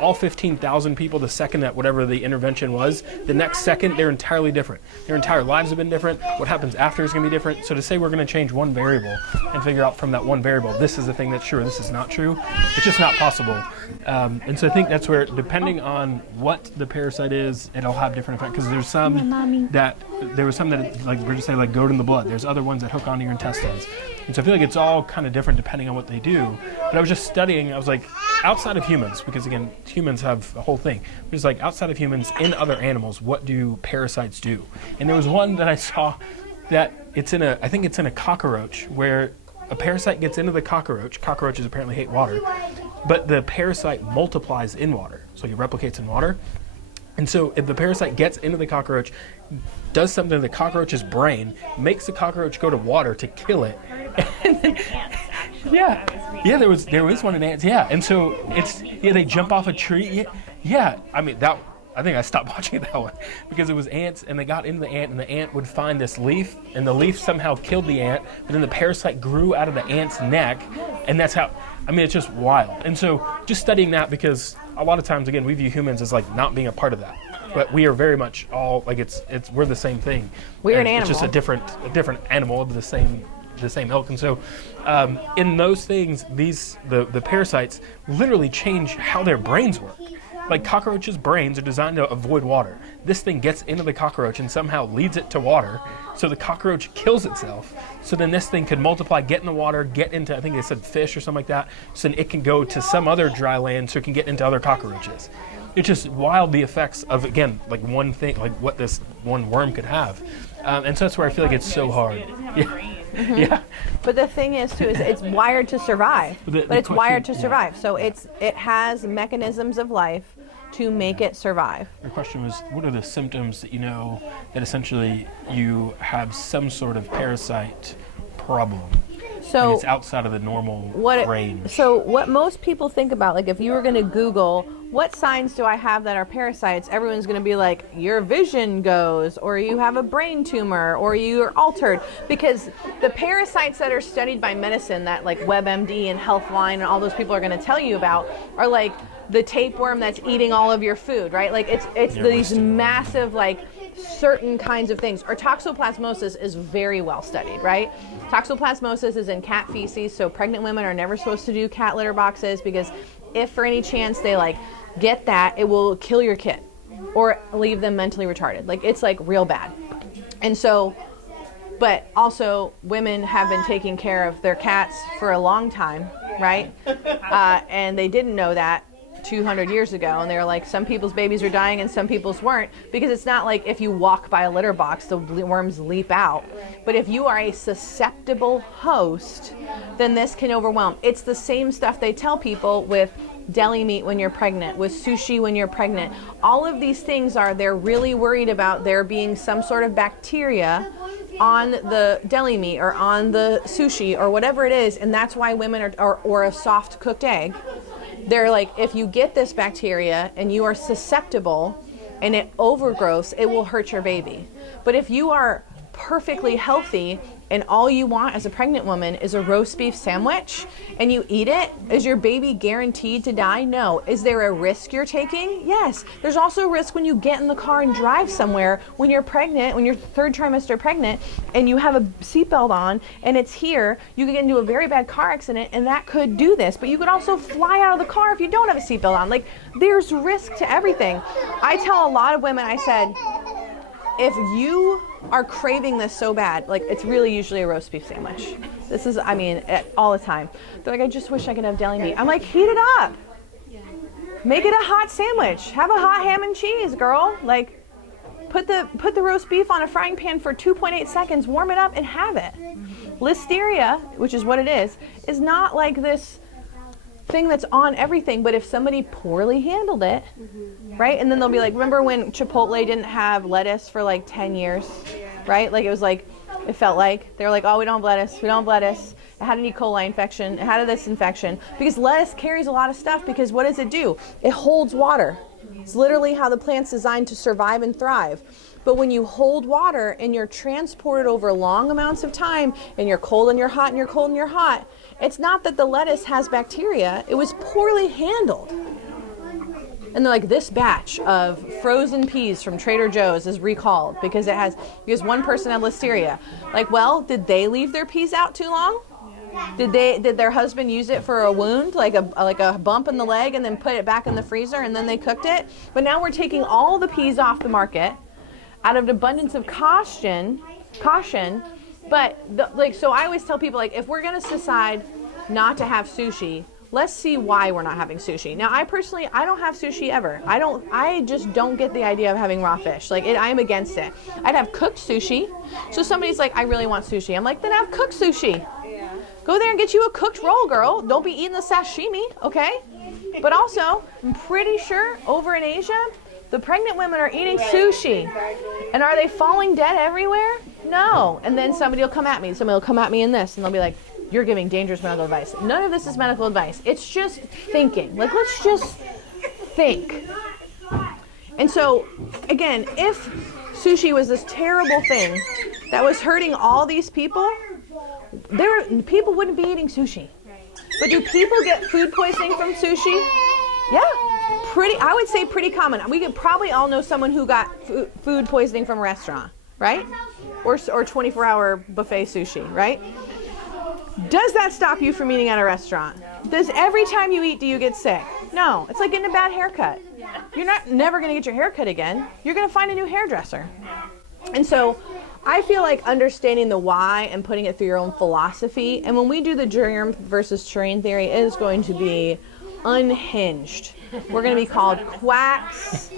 all 15,000 people, the second that whatever the intervention was, the next second they're entirely different. Their entire lives have been different. What happens after is going to be different. So to say we're going to change one variable and figure out from that one variable, this is the thing that's true or this is not true, it's just not possible. And so I think that's where, depending on what the parasite is, it'll have different effects. Because there's some that like we're just saying, like, go in the blood. There's other ones that hook onto your intestines. And so I feel like it's all kind of different depending on what they do. But I was just studying, I was like, outside of humans, because again, humans have a whole thing. It was like, outside of humans, in other animals, what do parasites do? And there was one that I saw that I think it's in a cockroach, where a parasite gets into the cockroach. Cockroaches apparently hate water. But the parasite multiplies in water. So he replicates in water. And so if the parasite gets into the cockroach, does something to the cockroach's brain, makes the cockroach go to water to kill it. And then, there was one in ants, and so they jump off a tree. I mean, I think I stopped watching that one because it was ants, and they got into the ant, and the ant would find this leaf, and the leaf somehow killed the ant, but then the parasite grew out of the ant's neck, and that's how, I mean, it's just wild. And so just studying that, because a lot of times, again, we view humans as like not being a part of that, but we are very much all, like, we're the same thing. We're an animal. It's just a different animal of the same ilk. And so in those things, the parasites literally change how their brains work. Like, cockroaches' brains are designed to avoid water. This thing gets into the cockroach and somehow leads it to water, so the cockroach kills itself. So then this thing could multiply, get in the water, get into, I think they said fish or something like that, so then it can go to some other dry land so it can get into other cockroaches. It's just wild, the effects of, again, like one thing, like what this one worm could have. And so that's where I feel like it's so hard. Yeah. But the thing is, too, is it's wired to survive. But it's wired to survive. So it has mechanisms of life to make it survive. Your question was, what are the symptoms that you know that essentially you have some sort of parasite problem? So and it's outside of the normal range. So what most people think about, like, if you were going to Google, what signs do I have that are parasites? Everyone's going to be like, your vision goes, or you have a brain tumor, or you're altered. Because the parasites that are studied by medicine, that like WebMD and Healthline and all those people are going to tell you about, are like the tapeworm that's eating all of your food, right? Like it's these massive, like, certain kinds of things. Or toxoplasmosis is very well studied, right? Toxoplasmosis is in cat feces, so pregnant women are never supposed to do cat litter boxes, because if for any chance they like get that, it will kill your kid or leave them mentally retarded. Like, it's like real bad. And so, but also women have been taking care of their cats for a long time, right? And they didn't know that 200 years ago, and they were like, some people's babies are dying and some people's weren't, because it's not like if you walk by a litter box the worms leap out. But if you are a susceptible host, then this can overwhelm. It's the same stuff they tell people with deli meat when you're pregnant, with sushi when you're pregnant. All of these things they're really worried about there being some sort of bacteria on the deli meat or on the sushi or whatever it is, and that's why women or a soft cooked egg. They're like, if you get this bacteria and you are susceptible and it overgrows, it will hurt your baby. But if you are perfectly healthy and all you want as a pregnant woman is a roast beef sandwich and you eat it, is your baby guaranteed to die? No. Is there a risk you're taking? Yes. There's also a risk when you get in the car and drive somewhere when you're pregnant, when you're third trimester pregnant, and you have a seatbelt on and it's here, you could get into a very bad car accident and that could do this. But you could also fly out of the car if you don't have a seatbelt on. Like, there's risk to everything. I tell a lot of women, I said, if you are craving this so bad, like, it's really usually a roast beef sandwich. This is, I mean, all the time. They're like, I just wish I could have deli meat. I'm like, heat it up. Make it a hot sandwich. Have a hot ham and cheese, girl. Like, put the roast beef on a frying pan for 2.8 seconds, warm it up, and have it. Listeria, which is what it is not like this thing that's on everything, but if somebody poorly handled it, right? And then they'll be like, remember when Chipotle didn't have lettuce for like 10 years, right? Like, it was like It felt like. They were like, oh, we don't have lettuce. We don't have lettuce. It had an E. coli infection. It had this infection. Because lettuce carries a lot of stuff, because what does it do? It holds water. It's literally how the plant's designed to survive and thrive. But when you hold water and you're transported over long amounts of time, and you're cold and you're hot and you're cold and you're hot, it's not that the lettuce has bacteria. It was poorly handled. And they're like, this batch of frozen peas from Trader Joe's is recalled because one person had listeria. Like, well, did they leave their peas out too long? Did their husband use it for a wound, like a bump in the leg, and then put it back in the freezer and then they cooked it? But now we're taking all the peas off the market out of an abundance of caution. But so I always tell people, like, if we're gonna decide not to have sushi, let's see why we're not having sushi. Now, I don't have sushi ever. I just don't get the idea of having raw fish. Like, I'm against it. I'd have cooked sushi. So somebody's like, I really want sushi. I'm like, then have cooked sushi. Yeah. Go there and get you a cooked roll, girl. Don't be eating the sashimi, okay? But also, I'm pretty sure over in Asia, the pregnant women are eating sushi. And are they falling dead everywhere? No. And then somebody will come at me. Somebody will come at me in this, and they'll be like, you're giving dangerous medical advice. None of this is medical advice. It's just thinking. Like, let's just think. And so, again, if sushi was this terrible thing that was hurting all these people, people wouldn't be eating sushi. But do people get food poisoning from sushi? Yeah. I would say pretty common. We could probably all know someone who got food poisoning from a restaurant, right? Or 24-hour buffet sushi, right? Does that stop you from eating at a restaurant? No. Does every time you eat, do you get sick? No. It's like getting a bad haircut. You're never going to get your haircut again. You're going to find a new hairdresser. And so I feel like understanding the why and putting it through your own philosophy. And when we do the germ versus terrain theory, it is going to be unhinged. We're going to be called quacks.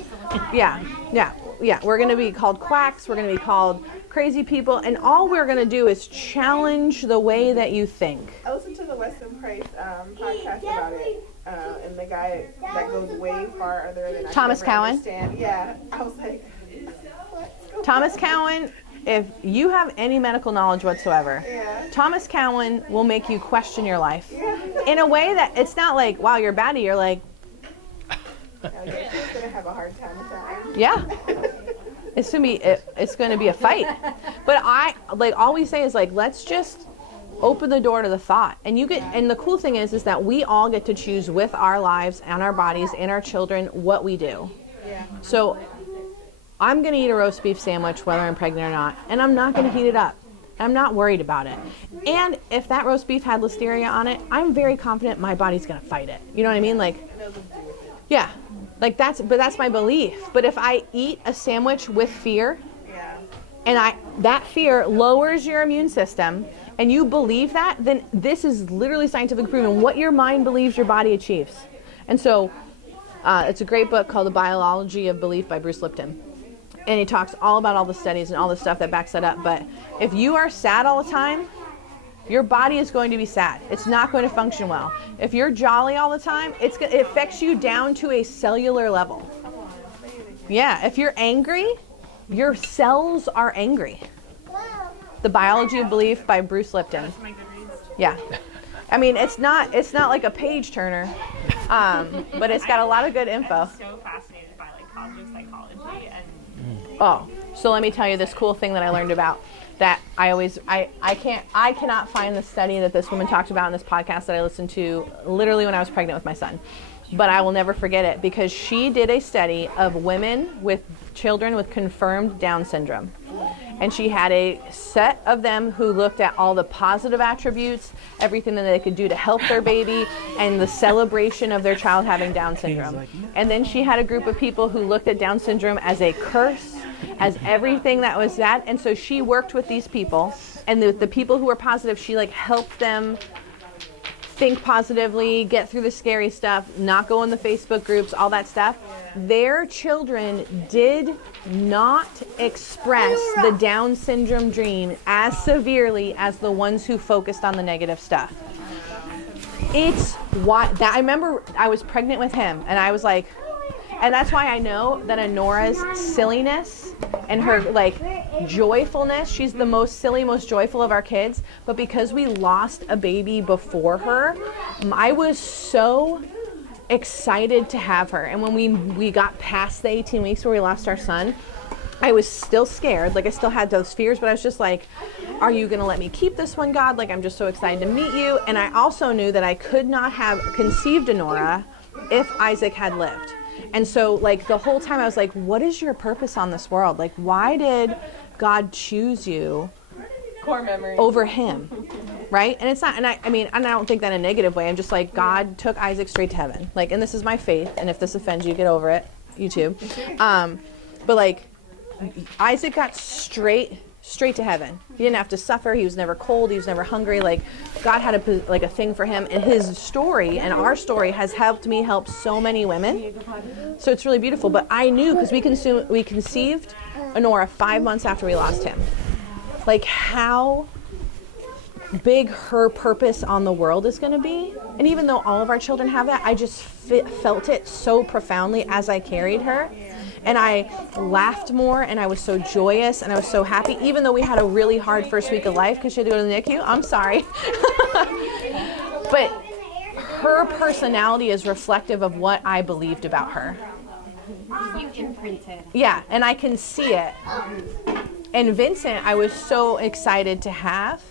Yeah. We're going to be called quacks. We're going to be called crazy people, and all we're going to do is challenge the way that you think. I listened to the Weston Price podcast about it, and the guy that goes way farther than Thomas I Cowan. Understand. Yeah, I was like, Thomas Cowan, if you have any medical knowledge whatsoever, Thomas Cowan will make you question your life in a way that it's not like, wow, you're baddie. You're like, she's going to have a hard time with that. Yeah. It's going to be a fight. But all we say is, like, let's just open the door to the thought. And the cool thing is that we all get to choose with our lives and our bodies and our children what we do. Yeah. So I'm going to eat a roast beef sandwich whether I'm pregnant or not, and I'm not going to heat it up. I'm not worried about it. And if that roast beef had listeria on it, I'm very confident my body's going to fight it. You know what I mean? Like, yeah. Like that's my belief. But if I eat a sandwich with fear, and that fear lowers your immune system, and you believe that, then this is literally scientifically proven. What your mind believes, your body achieves. And so, it's a great book called The Biology of Belief by Bruce Lipton, and he talks all about all the studies and all the stuff that backs that up. But if you are sad all the time, your body is going to be sad. It's not going to function well. If you're jolly all the time, it affects you down to a cellular level. Yeah, if you're angry, your cells are angry. The Biology of Belief by Bruce Lipton. Yeah. I mean, it's not like a page turner, but it's got a lot of good info. I'm so fascinated by like cognitive psychology and. Oh, so let me tell you this cool thing that I learned about. That I cannot find the study that this woman talked about in this podcast that I listened to literally when I was pregnant with my son. But I will never forget it because she did a study of women with children with confirmed Down syndrome. And she had a set of them who looked at all the positive attributes, everything that they could do to help their baby, and the celebration of their child having Down syndrome. And then she had a group of people who looked at Down syndrome as a curse, as everything that was that. And so she worked with these people, and the people who were positive, she like helped them think positively, get through the scary stuff, not go in the Facebook groups, all that stuff. Their children did not express the Down syndrome dream as severely as the ones who focused on the negative stuff. It's what that I remember I was pregnant with him, and I was like, And that's why I know that Anora's silliness and her like joyfulness, she's the most silly, most joyful of our kids. But because we lost a baby before her, I was so excited to have her. And when we got past the 18 weeks where we lost our son, I was still scared. Like I still had those fears, but I was just like, are you going to let me keep this one, God? Like I'm just so excited to meet you. And I also knew that I could not have conceived Anora if Isaac had lived. And so like the whole time I was like, what is your purpose on this world? Like why did God choose you Core memory. over him? Right? And it's not, and I mean, and I don't think that in a negative way. I'm just like, God took Isaac straight to heaven. Like, and this is my faith. And if this offends you, get over it, you too. But like, Isaac got straight to heaven. He didn't have to suffer. He was never cold. He was never hungry. Like God had a thing for him. And his story and our story has helped me help so many women. So it's really beautiful. But I knew because we conceived Anora 5 months after we lost him. Like how big her purpose on the world is going to be. And even though all of our children have that, I just felt it so profoundly as I carried her. And I laughed more, and I was so joyous, and I was so happy, even though we had a really hard first week of life because she had to go to the NICU. I'm sorry. But her personality is reflective of what I believed about her. You imprinted. Yeah, and I can see it. And Vincent, I was so excited to have.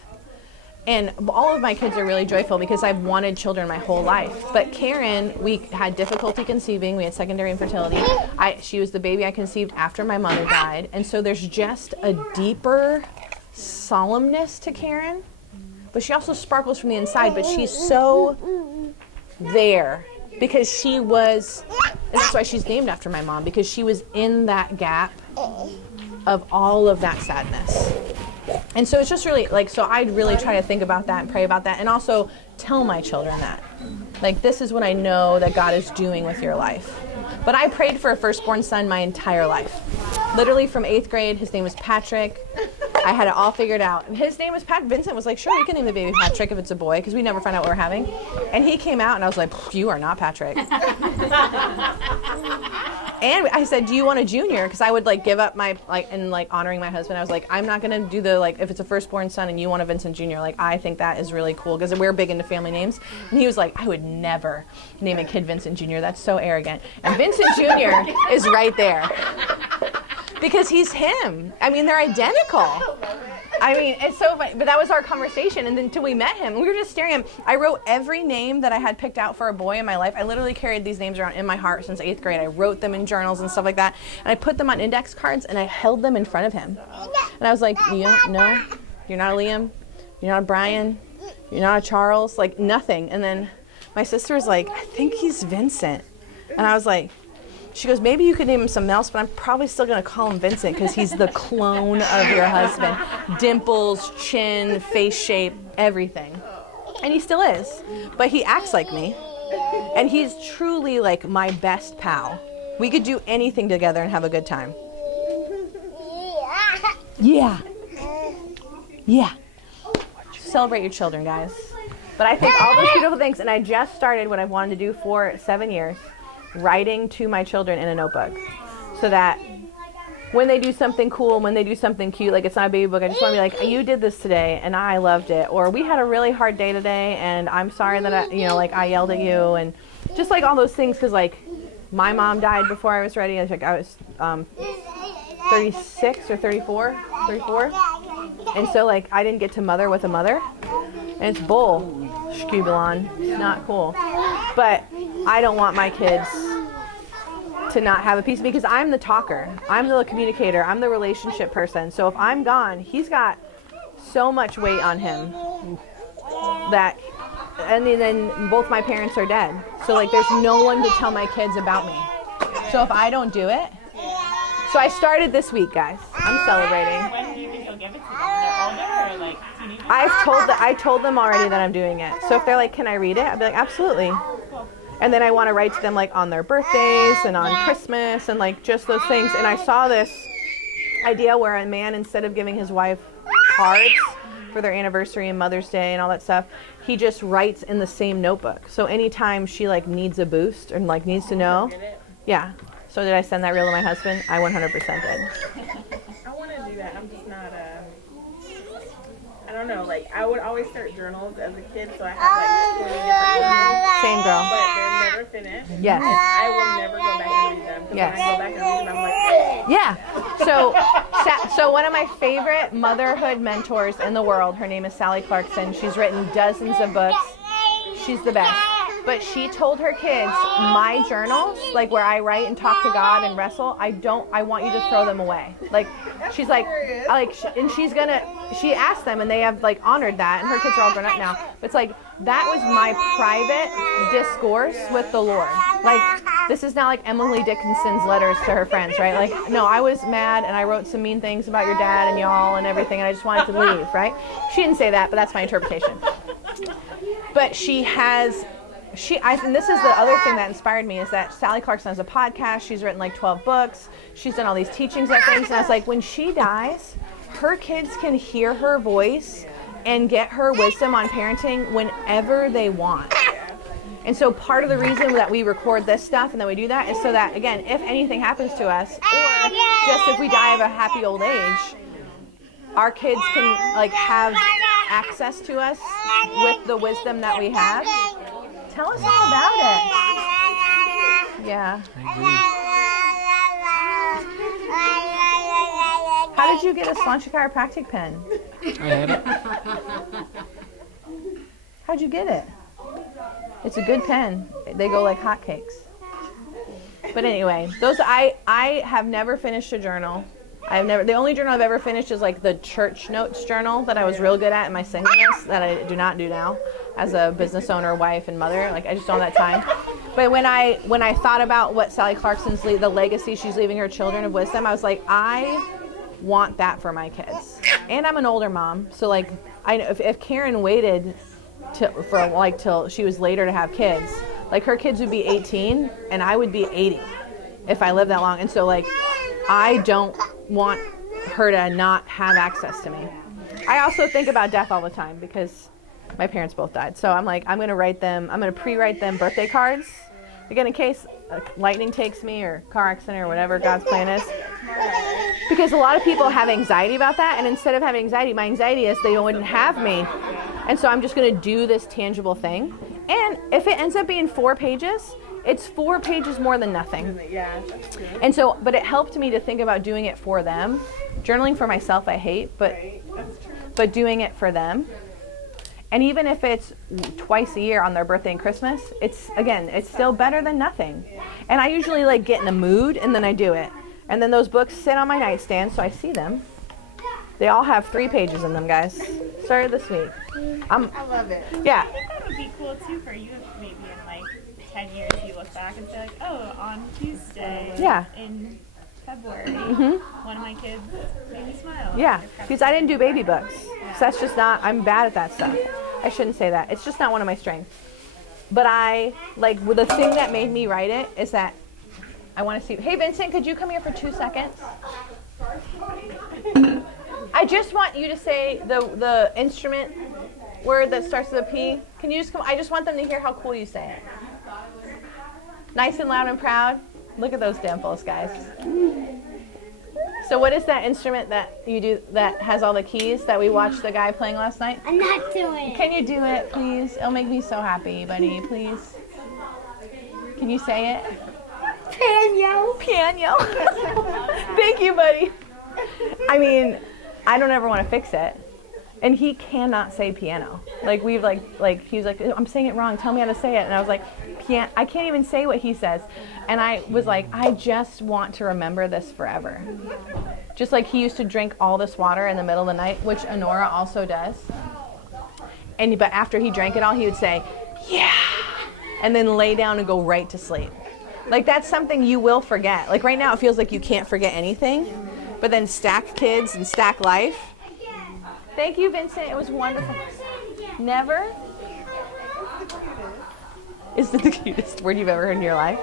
And all of my kids are really joyful because I've wanted children my whole life. But Karen, we had difficulty conceiving. We had secondary infertility. She was the baby I conceived after my mother died. And so there's just a deeper solemnness to Karen. But she also sparkles from the inside. But she's so there because she was, and that's why she's named after my mom, because she was in that gap of all of that sadness. And so it's just really like, so I'd really try to think about that and pray about that and also tell my children that. Like, this is what I know that God is doing with your life. But I prayed for a firstborn son my entire life. Literally from 8th grade, his name was Patrick. I had it all figured out. And his name was Pat. Vincent was like, sure, you can name the baby Patrick if it's a boy, because we never find out what we're having. And he came out and I was like, you are not Patrick. And I said, do you want a junior? Because I would like give up my, like, and like honoring my husband, I was like, I'm not going to do the, like, if it's a firstborn son and you want a Vincent Jr., like, I think that is really cool because we're big into family names. And he was like, I would never name a kid Vincent Jr. That's so arrogant. And Vincent Jr. is right there because he's him. I mean, they're identical. I mean, it's so funny. But that was our conversation. And then until we met him, we were just staring at him. I wrote every name that I had picked out for a boy in my life. I literally carried these names around in my heart since 8th grade. I wrote them in journals and stuff like that. And I put them on index cards and I held them in front of him. And I was like, no, you're not a Liam. You're not a Brian. You're not a Charles. Like, nothing. And then my sister was like, I think he's Vincent. And I was like, she goes, maybe you could name him something else, but I'm probably still going to call him Vincent because he's the clone of your husband. Dimples, chin, face shape, everything. And he still is. But he acts like me. And he's truly like my best pal. We could do anything together and have a good time. Yeah. Yeah. Celebrate your children, guys. But I think all those beautiful things, and I just started what I've wanted to do for 7 years, writing to my children in a notebook so that when they do something cool, when they do something cute, like it's not a baby book, I just want to be like, you did this today and I loved it. Or we had a really hard day today and I'm sorry that I yelled at you. And just like all those things, because like my mom died before I was ready. I was 36 or 34. And so like I didn't get to mother with a mother. And it's bull, Scubulon, not cool. But I don't want my kids to not have a piece of me because I'm the talker. I'm the communicator. I'm the relationship person. So if I'm gone, he's got so much weight on him that, and then both my parents are dead. So like there's no one to tell my kids about me. So if I don't do it, so I started this week, guys. I'm celebrating. When do you think you'll give it to them? They're older or like teenagers? I told them already that I'm doing it. So if they're like, can I read it? I'd be like, absolutely. And then I want to write to them like on their birthdays and on Christmas and like just those things. And I saw this idea where a man, instead of giving his wife cards for their anniversary and Mother's Day and all that stuff, he just writes in the same notebook. So anytime she like needs a boost and like needs to know, yeah. So did I send that reel to my husband? I 100% did. I want to do that. I'm just not I don't know. Like I would always start journals as a kid, so I have like 20 different journals, Same girl. but they're never finished. Yes. I will never go back and read them because Yes. when I go back and read them, I'm like, Yeah. So one of my favorite motherhood mentors in the world, her name is Sally Clarkson. She's written dozens of books. She's the best. But she told her kids, my journals, like where I write and talk to God and wrestle, I want you to throw them away. Like, she's like, she asked them and they have like honored that, and her kids are all grown up now. But it's like, that was my private discourse with the Lord. Like, this is not like Emily Dickinson's letters to her friends, right? Like, no, I was mad and I wrote some mean things about your dad and y'all and everything, and I just wanted to leave, right? She didn't say that, but that's my interpretation. But she has... and this is the other thing that inspired me, is that Sally Clarkson has a podcast. She's written like 12 books. She's done all these teachings and things. And I was like, when she dies, her kids can hear her voice and get her wisdom on parenting whenever they want. And so part of the reason that we record this stuff and that we do that is so that, again, if anything happens to us, or just if we die of a happy old age, our kids can like have access to us with the wisdom that we have. Tell us all about it. Yeah. How did you get a Slancha chiropractic pen? I had it. How'd you get it? It's a good pen. They go like hotcakes. But anyway, I have never finished a journal. The only journal I've ever finished is like the church notes journal that I was real good at in my singleness, that I do not do now as a business owner, wife, and mother. Like, I just don't have that time. But when I thought about what Sally Clarkson's the legacy she's leaving her children of wisdom, I was like, I want that for my kids. And I'm an older mom, so like, I know if Karen waited till she was later to have kids, like her kids would be 18 and I would be 80 if I lived that long. And so like, I don't want her to not have access to me. I also think about death all the time because my parents both died. So I'm like, I'm going to pre-write them birthday cards. Again, in case lightning takes me or car accident or whatever God's plan is. Because a lot of people have anxiety about that. And instead of having anxiety, my anxiety is they wouldn't have me. And so I'm just going to do this tangible thing. And if it ends up being 4 pages, it's 4 pages more than nothing. yeah, that's true. And so, but it helped me to think about doing it for them. Journaling for myself, I hate, but doing it for them. And even if it's twice a year on their birthday and Christmas, it's still better than nothing. And I usually like get in a mood and then I do it. And then those books sit on my nightstand so I see them. They all have 3 pages in them, guys. Started this week. I love it. Yeah. I think that would be cool too for you if maybe in like 10 years you look back and say like, oh, on Tuesday in February, one of my kids made me smile. Yeah, because I didn't do baby books. So that's just not, I'm bad at that stuff. I shouldn't say that. It's just not one of my strengths. But the thing that made me write it is that I want to see, hey Vincent, could you come here for 2 seconds? I just want you to say the instrument word that starts with a P. Can you just come? I just want them to hear how cool you say it. Nice and loud and proud. Look at those dimples, guys. So what is that instrument that you do that has all the keys that we watched the guy playing last night? I'm not doing it. Can you do it, please? It'll make me so happy, buddy. Please. Can you say it? Piano. Piano. Thank you, buddy. I mean, I don't ever want to fix it. And he cannot say piano. Like he was like, I'm saying it wrong. Tell me how to say it. And I was like, I can't even say what he says. And I was like, I just want to remember this forever. Just like he used to drink all this water in the middle of the night, which Honora also does. But after he drank it all, he would say, yeah, and then lay down and go right to sleep. Like that's something you will forget. Like right now, it feels like you can't forget anything. But then stack kids and stack life. Thank you, Vincent. It was wonderful. Never is the cutest word you've ever heard in your life.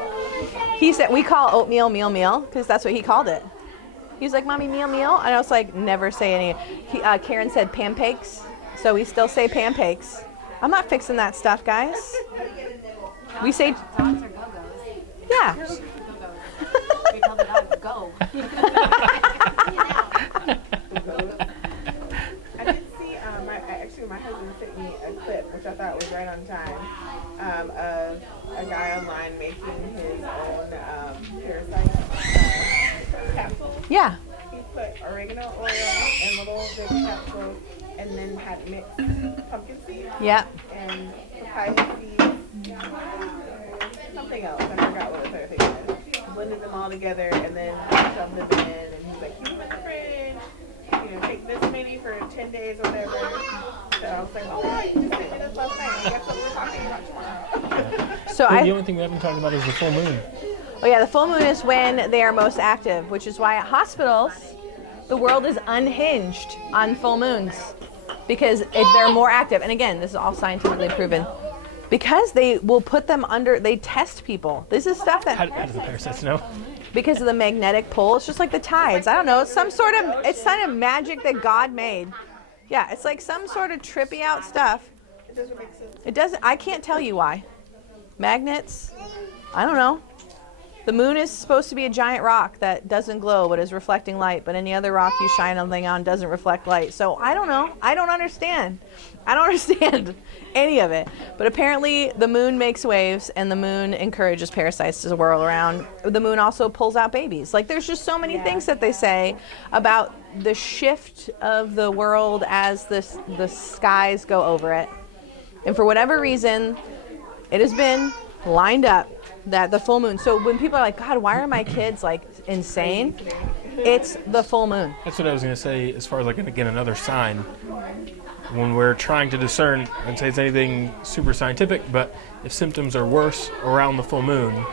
He said, we call oatmeal meal because that's what he called it. He was like, Mommy, meal. And I was like, never say any. Karen said pancakes, so we still say pancakes. I'm not fixing that stuff, guys. We say, yeah. Yeah. He put oregano oil in little big capsules and then had mixed pumpkin seeds Yeah. and papaya seeds, something else. I forgot what the third thing was. Blended them all together and then shoved them in. And he's like, keep them in the fridge. You know, take this many for 10 days or whatever. So I was like, oh, wow, you just did this last night. And guess what we're talking about tomorrow? So The only thing we haven't talked about is the full moon. Oh yeah, the full moon is when they are most active, which is why at hospitals, the world is unhinged on full moons because they're more active. And again, this is all scientifically proven. Because they will put them under, they test people. This is stuff that... How do the parasites know? Because of the magnetic pull. It's just like the tides. I don't know. It's some sort of magic that God made. Yeah, it's like some sort of trippy out stuff. It doesn't make sense. It doesn't, I can't tell you why. Magnets? I don't know. The moon is supposed to be a giant rock that doesn't glow but is reflecting light, but any other rock you shine something on doesn't reflect light. So I don't know. I don't understand. I don't understand any of it. But apparently the moon makes waves and the moon encourages parasites to whirl around. The moon also pulls out babies. Like there's just so many things that they say about the shift of the world as the skies go over it. And for whatever reason, it has been lined up that the full moon. So when people are like, God, why are my kids like insane? It's the full moon. That's what I was going to say as far as like, again, another sign. When we're trying to discern, I'd say it's anything super scientific, but if symptoms are worse around the full moon,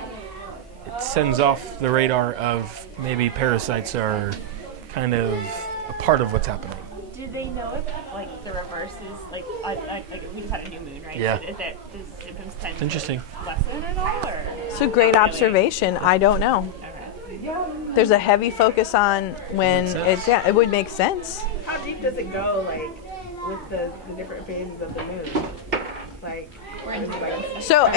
it sends off the radar of maybe parasites are kind of a part of what's happening. Do they know if like the reverse is like we just had a new moon, right? Yeah. So is that does symptoms tend It's interesting. to lessen at all, or? It's a great observation. I don't know. Okay. There's a heavy focus on when it's, yeah, it would make sense. How deep does it go, like, with the different phases of the moon? Like, So